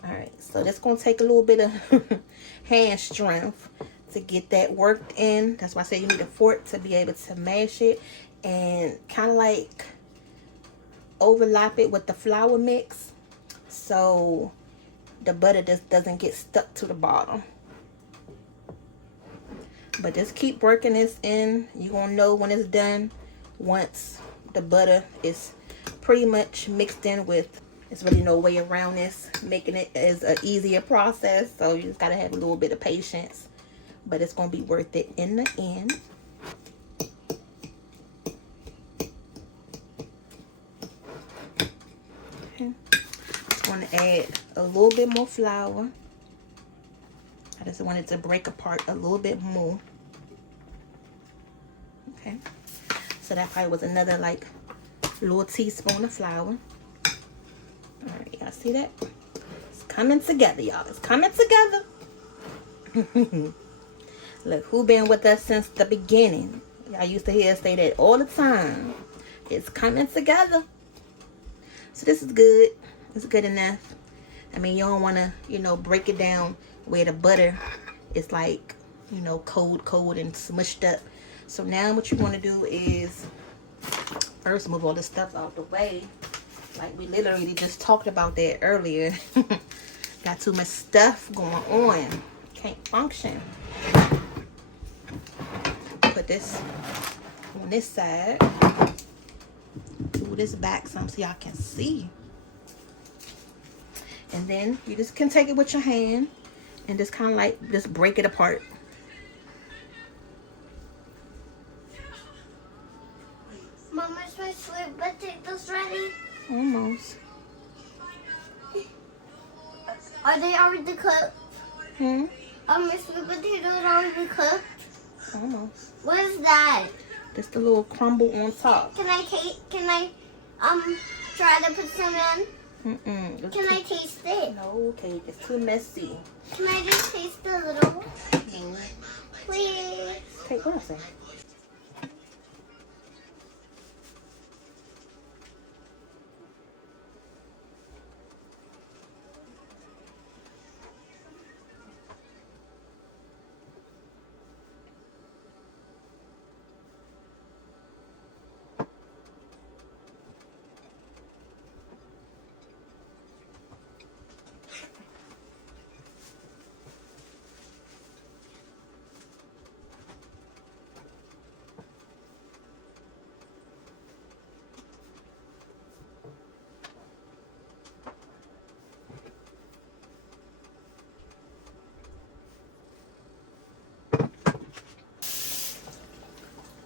All right. So that's going to take a little bit of hand strength to get that worked in. That's why I say you need a fork to be able to mash it and kind of like overlap it with the flour mix, so the butter just doesn't get stuck to the bottom. But just keep working this in. You're gonna know when it's done once the butter is pretty much mixed in with. There's really no way around this. Making it is an easier process, so you just gotta have a little bit of patience, but it's gonna be worth it in the end. Okay. I'm gonna add a little bit more flour. I just wanted to break apart a little bit more. Okay, so that probably was another like little teaspoon of flour. All right, y'all see that? It's coming together, y'all. It's coming together. Look, who been with us since the beginning? Y'all used to hear us say that all the time. It's coming together. So this is good. It's good enough. I mean, you don't want to, you know, break it down where the butter is like, you know, cold and smushed up. So now what you want to do is first move all this stuff out the way. Like we literally just talked about that earlier. Got too much stuff going on. Can't function. Put this on this side. Move this back some so y'all can see. And then you just can take it with your hand and just kind of like just break it apart. Mama, is my sweet potatoes ready? Almost. Are they already cooked? Hmm? Are my sweet potatoes already cooked? Almost. What is that? Just a little crumble on top. Can I try to put some in? Mm-mm. Can I taste it? No, okay. It's too messy. Can I just taste a little? Mm. Please. Take what I say.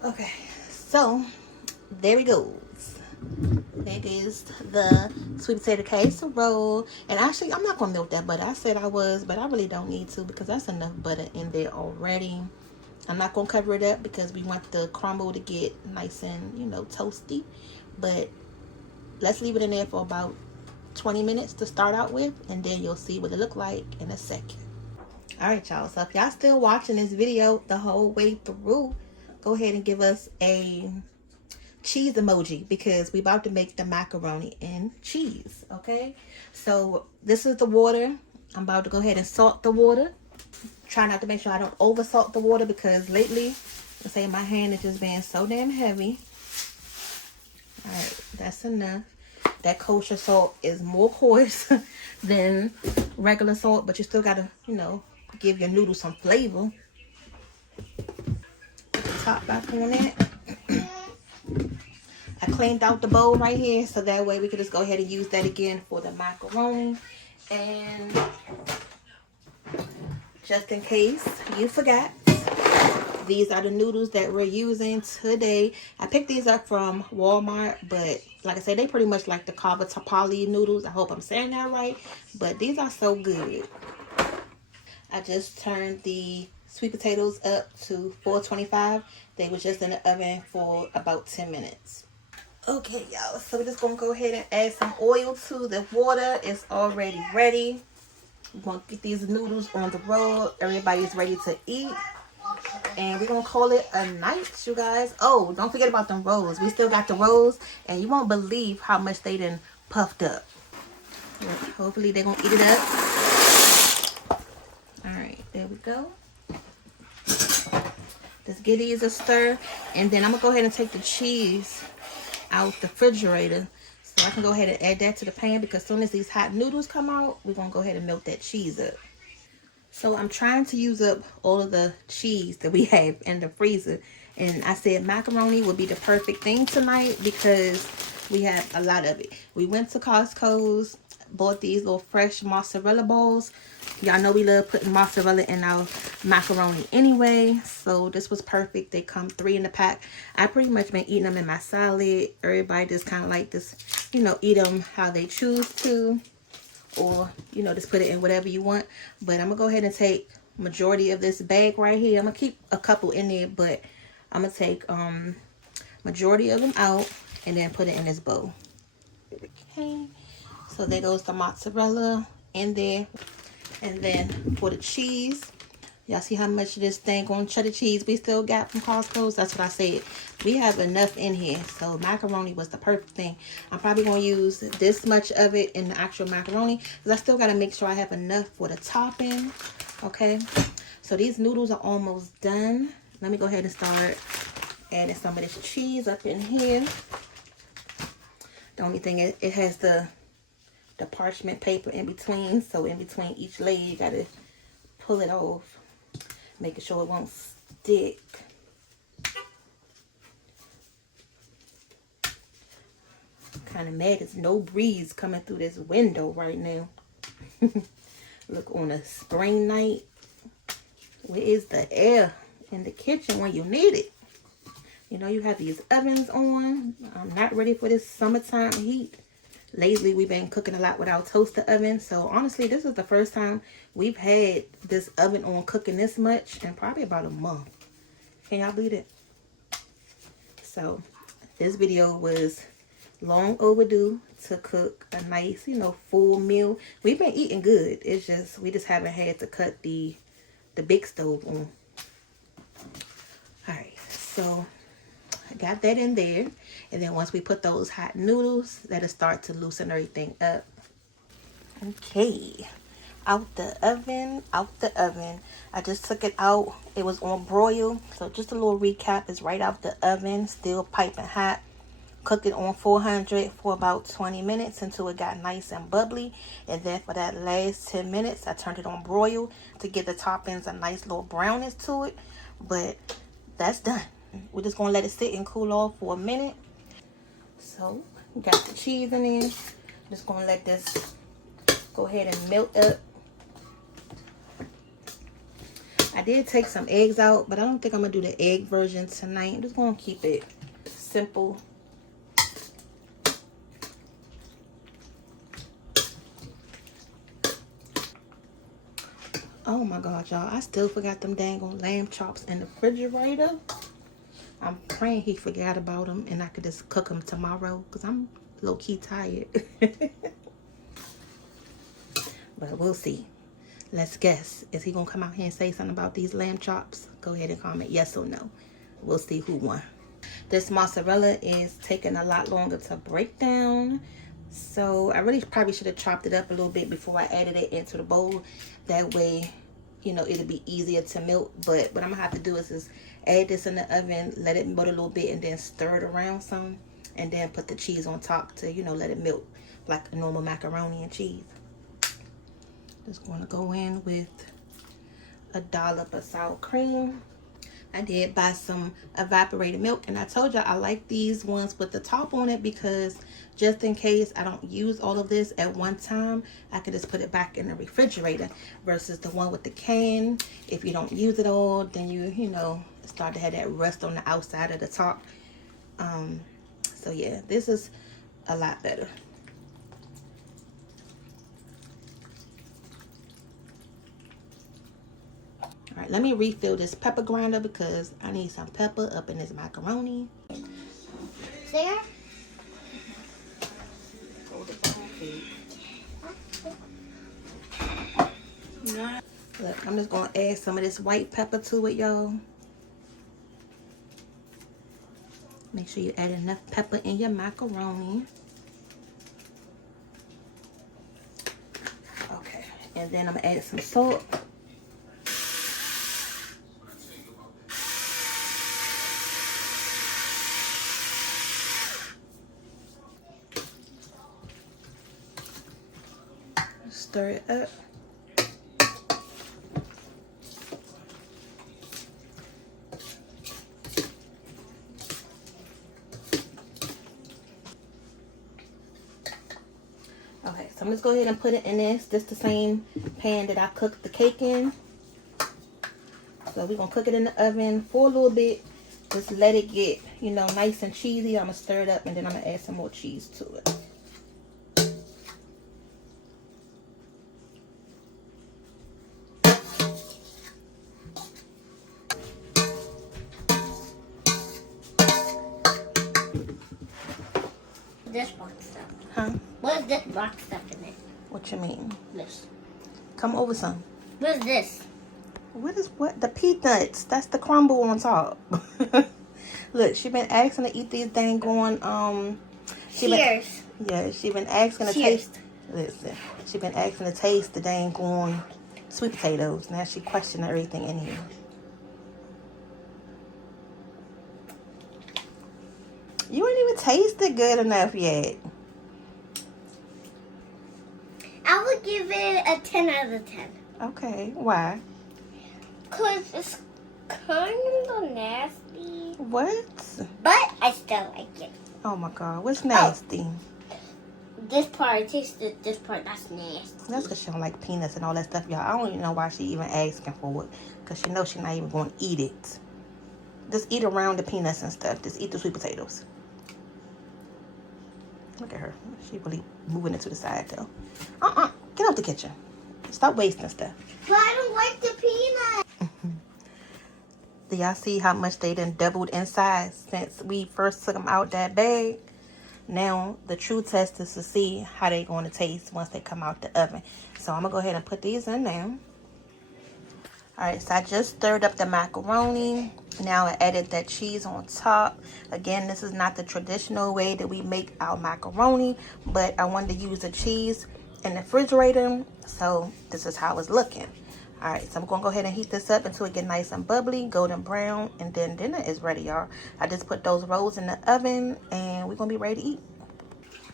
Okay, so there it goes. It is the sweet potato casserole. And actually, I'm not going to melt that butter. I said I was, but I really don't need to because that's enough butter in there already. I'm not going to cover it up because we want the crumble to get nice and, you know, toasty. But let's leave it in there for about 20 minutes to start out with. And then you'll see what it look like in a second. Alright, y'all. So if y'all still watching this video the whole way through, go ahead and give us a cheese emoji because we about to make the macaroni and cheese. Okay, so this is the water. I'm about to go ahead and salt the water. Try not to make sure I don't over salt the water because lately, let's say my hand is just being so damn heavy. All right, that's enough. That kosher salt is more coarse than regular salt, but you still gotta, you know, give your noodles some flavor. Put the top back on it. I cleaned out the bowl right here, so that way we could just go ahead and use that again for the macaroni. And just in case you forgot, these are the noodles that we're using today. I picked these up from Walmart, but like I said, they pretty much like the Kava Tapali noodles. I hope I'm saying that right, but these are so good. I just turned the sweet potatoes up to 425. They were just in the oven for about 10 minutes. Okay, y'all, so we're just gonna go ahead and add some oil to the water. It's already ready. We're gonna get these noodles on the roll. Everybody's ready to eat. And we're gonna call it a night, you guys. Oh, don't forget about them rolls. We still got the rolls, and you won't believe how much they done puffed up. Hopefully they're gonna eat it up. All right, there we go. Let's give these a stir, and then I'm gonna go ahead and take the cheese out the refrigerator so I can go ahead and add that to the pan, because as soon as these hot noodles come out, we're gonna go ahead and melt that cheese up. So I'm trying to use up all of the cheese that we have in the freezer. And I said macaroni would be the perfect thing tonight because we have a lot of it. We went to Costco's, bought these little fresh mozzarella balls. Y'all know we love putting mozzarella in our macaroni anyway. So this was perfect. They come 3 in the pack. I pretty much been eating them in my salad. Everybody just kind of like this, you know, eat them how they choose to. Or, you know, just put it in whatever you want. But I'm going to go ahead and take majority of this bag right here. I'm going to keep a couple in there, but I'm going to take majority of them out and then put it in this bowl. Okay. So there goes the mozzarella in there. And then for the cheese, y'all see how much of this thing on cheddar cheese we still got from Costco's? That's what I said. We have enough in here. So macaroni was the perfect thing. I'm probably going to use this much of it in the actual macaroni, because I still got to make sure I have enough for the topping. Okay. So these noodles are almost done. Let me go ahead and start adding some of this cheese up in here. The only thing is it has the parchment paper in between. So in between each layer, you got to pull it off, making sure it won't stick. Kind of mad there's no breeze coming through this window right now. Look, on a spring night, where is the air in the kitchen when you need it? You know, you have these ovens on. I'm not ready for this summertime heat. Lately, we've been cooking a lot with our toaster oven. So, honestly, this is the first time we've had this oven on cooking this much in probably about a month. Can y'all believe it? So, this video was long overdue to cook a nice, you know, full meal. We've been eating good. It's just, we just haven't had to cut the big stove on. All right, so I got that in there. And then once we put those hot noodles, that'll start to loosen everything up. Okay, out the oven. I just took it out. It was on broil. So just a little recap, is right out the oven, still piping hot. Cooked it on 400 for about 20 minutes until it got nice and bubbly. And then for that last 10 minutes, I turned it on broil to give the toppings a nice little brownness to it. But that's done. We're just going to let it sit and cool off for a minute. So, we got the cheese in there. Just going to let this go ahead and melt up. I did take some eggs out, but I don't think I'm going to do the egg version tonight. I'm just going to keep it simple. Oh my God, y'all. I still forgot them dang on lamb chops in the refrigerator. I'm praying he forgot about them and I could just cook them tomorrow, because I'm low-key tired. But we'll see. Let's guess. Is he going to come out here and say something about these lamb chops? Go ahead and comment yes or no. We'll see who won. This mozzarella is taking a lot longer to break down. So I really probably should have chopped it up a little bit before I added it into the bowl. That way, you know, it'll be easier to melt. But what I'm gonna have to do is add this in the oven, let it melt a little bit, and then stir it around some, and then put the cheese on top to, you know, let it melt like a normal macaroni and cheese. Just gonna go in with a dollop of sour cream. I did buy some evaporated milk, and I told y'all I like these ones with the top on it because just in case I don't use all of this at one time, I can just put it back in the refrigerator versus the one with the can. If you don't use it all, then you know, start to have that rust on the outside of the top. So yeah, this is a lot better. All right, let me refill this pepper grinder because I need some pepper up in this macaroni. There? Look, I'm just gonna add some of this white pepper to it, y'all. Make sure you add enough pepper in your macaroni. Okay, and then I'm gonna add some salt. Stir it up. Okay, so I'm just go ahead and put it in this. This the same pan that I cooked the cake in. So we're gonna cook it in the oven for a little bit. Just let it get, you know, nice and cheesy. I'm gonna stir it up and then I'm gonna add some more cheese to it. This box stuff. Huh? What is this box stuff in it? What you mean? This. Come over some. What is this? What is what? The peanuts. That's the crumble on top. Look, she been asking to eat these dang going, Cheers. She been asking to Cheers. taste. Listen, she been asking to taste the dang going sweet potatoes. Now she questioning everything in here. You ain't even tasted good enough yet. I would give it a 10 out of 10. Okay, why? Because it's kind of nasty. What? But I still like it. Oh my God, what's nasty? This part, I tasted this part, that's nasty. That's because she don't like peanuts and all that stuff, y'all. I don't even know why she even asking for it. Because she knows she's not even going to eat it. Just eat around the peanuts and stuff. Just eat the sweet potatoes. Look at her. She really moving it to the side, though. Get out the kitchen. Stop wasting stuff. But I don't like the peanut. Do y'all see how much they done doubled in size since we first took them out that bag? Now, the true test is to see how they going to taste once they come out the oven. So, I'm going to go ahead and put these in there. Alright, so I just stirred up the macaroni. Now I added that cheese on top. Again, this is not the traditional way that we make our macaroni, but I wanted to use the cheese in the refrigerator, so this is how it's looking. Alright, so I'm going to go ahead and heat this up until it get nice and bubbly, golden brown, and then dinner is ready, y'all. I just put those rolls in the oven, and we're going to be ready to eat.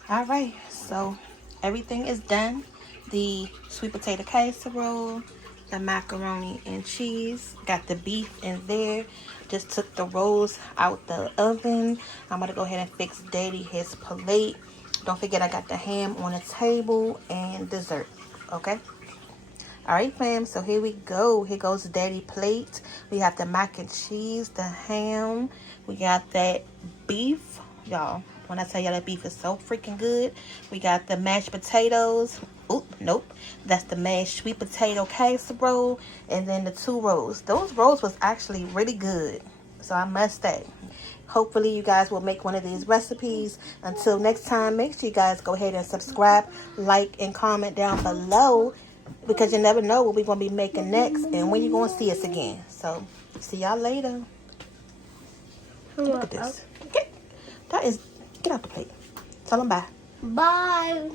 Alright, so everything is done. The sweet potato casserole, the macaroni and cheese, got the beef in there. Just took the rolls out the oven. I'm going to go ahead and fix Daddy his plate. Don't forget I got the ham on the table and dessert, okay? Alright, fam, so here we go. Here goes Daddy plate. We have the mac and cheese, the ham. We got that beef. Y'all, when I tell y'all that beef is so freaking good. We got the mashed potatoes. Oop, nope. That's the mashed sweet potato casserole. And then the 2 rolls. Those rolls was actually really good. So I must say. Hopefully you guys will make one of these recipes. Until next time, make sure you guys go ahead and subscribe, like, and comment down below. Because you never know what we're going to be making next and when you're going to see us again. So, see y'all later. Look at this. That is, get out the plate. Tell them bye. Bye.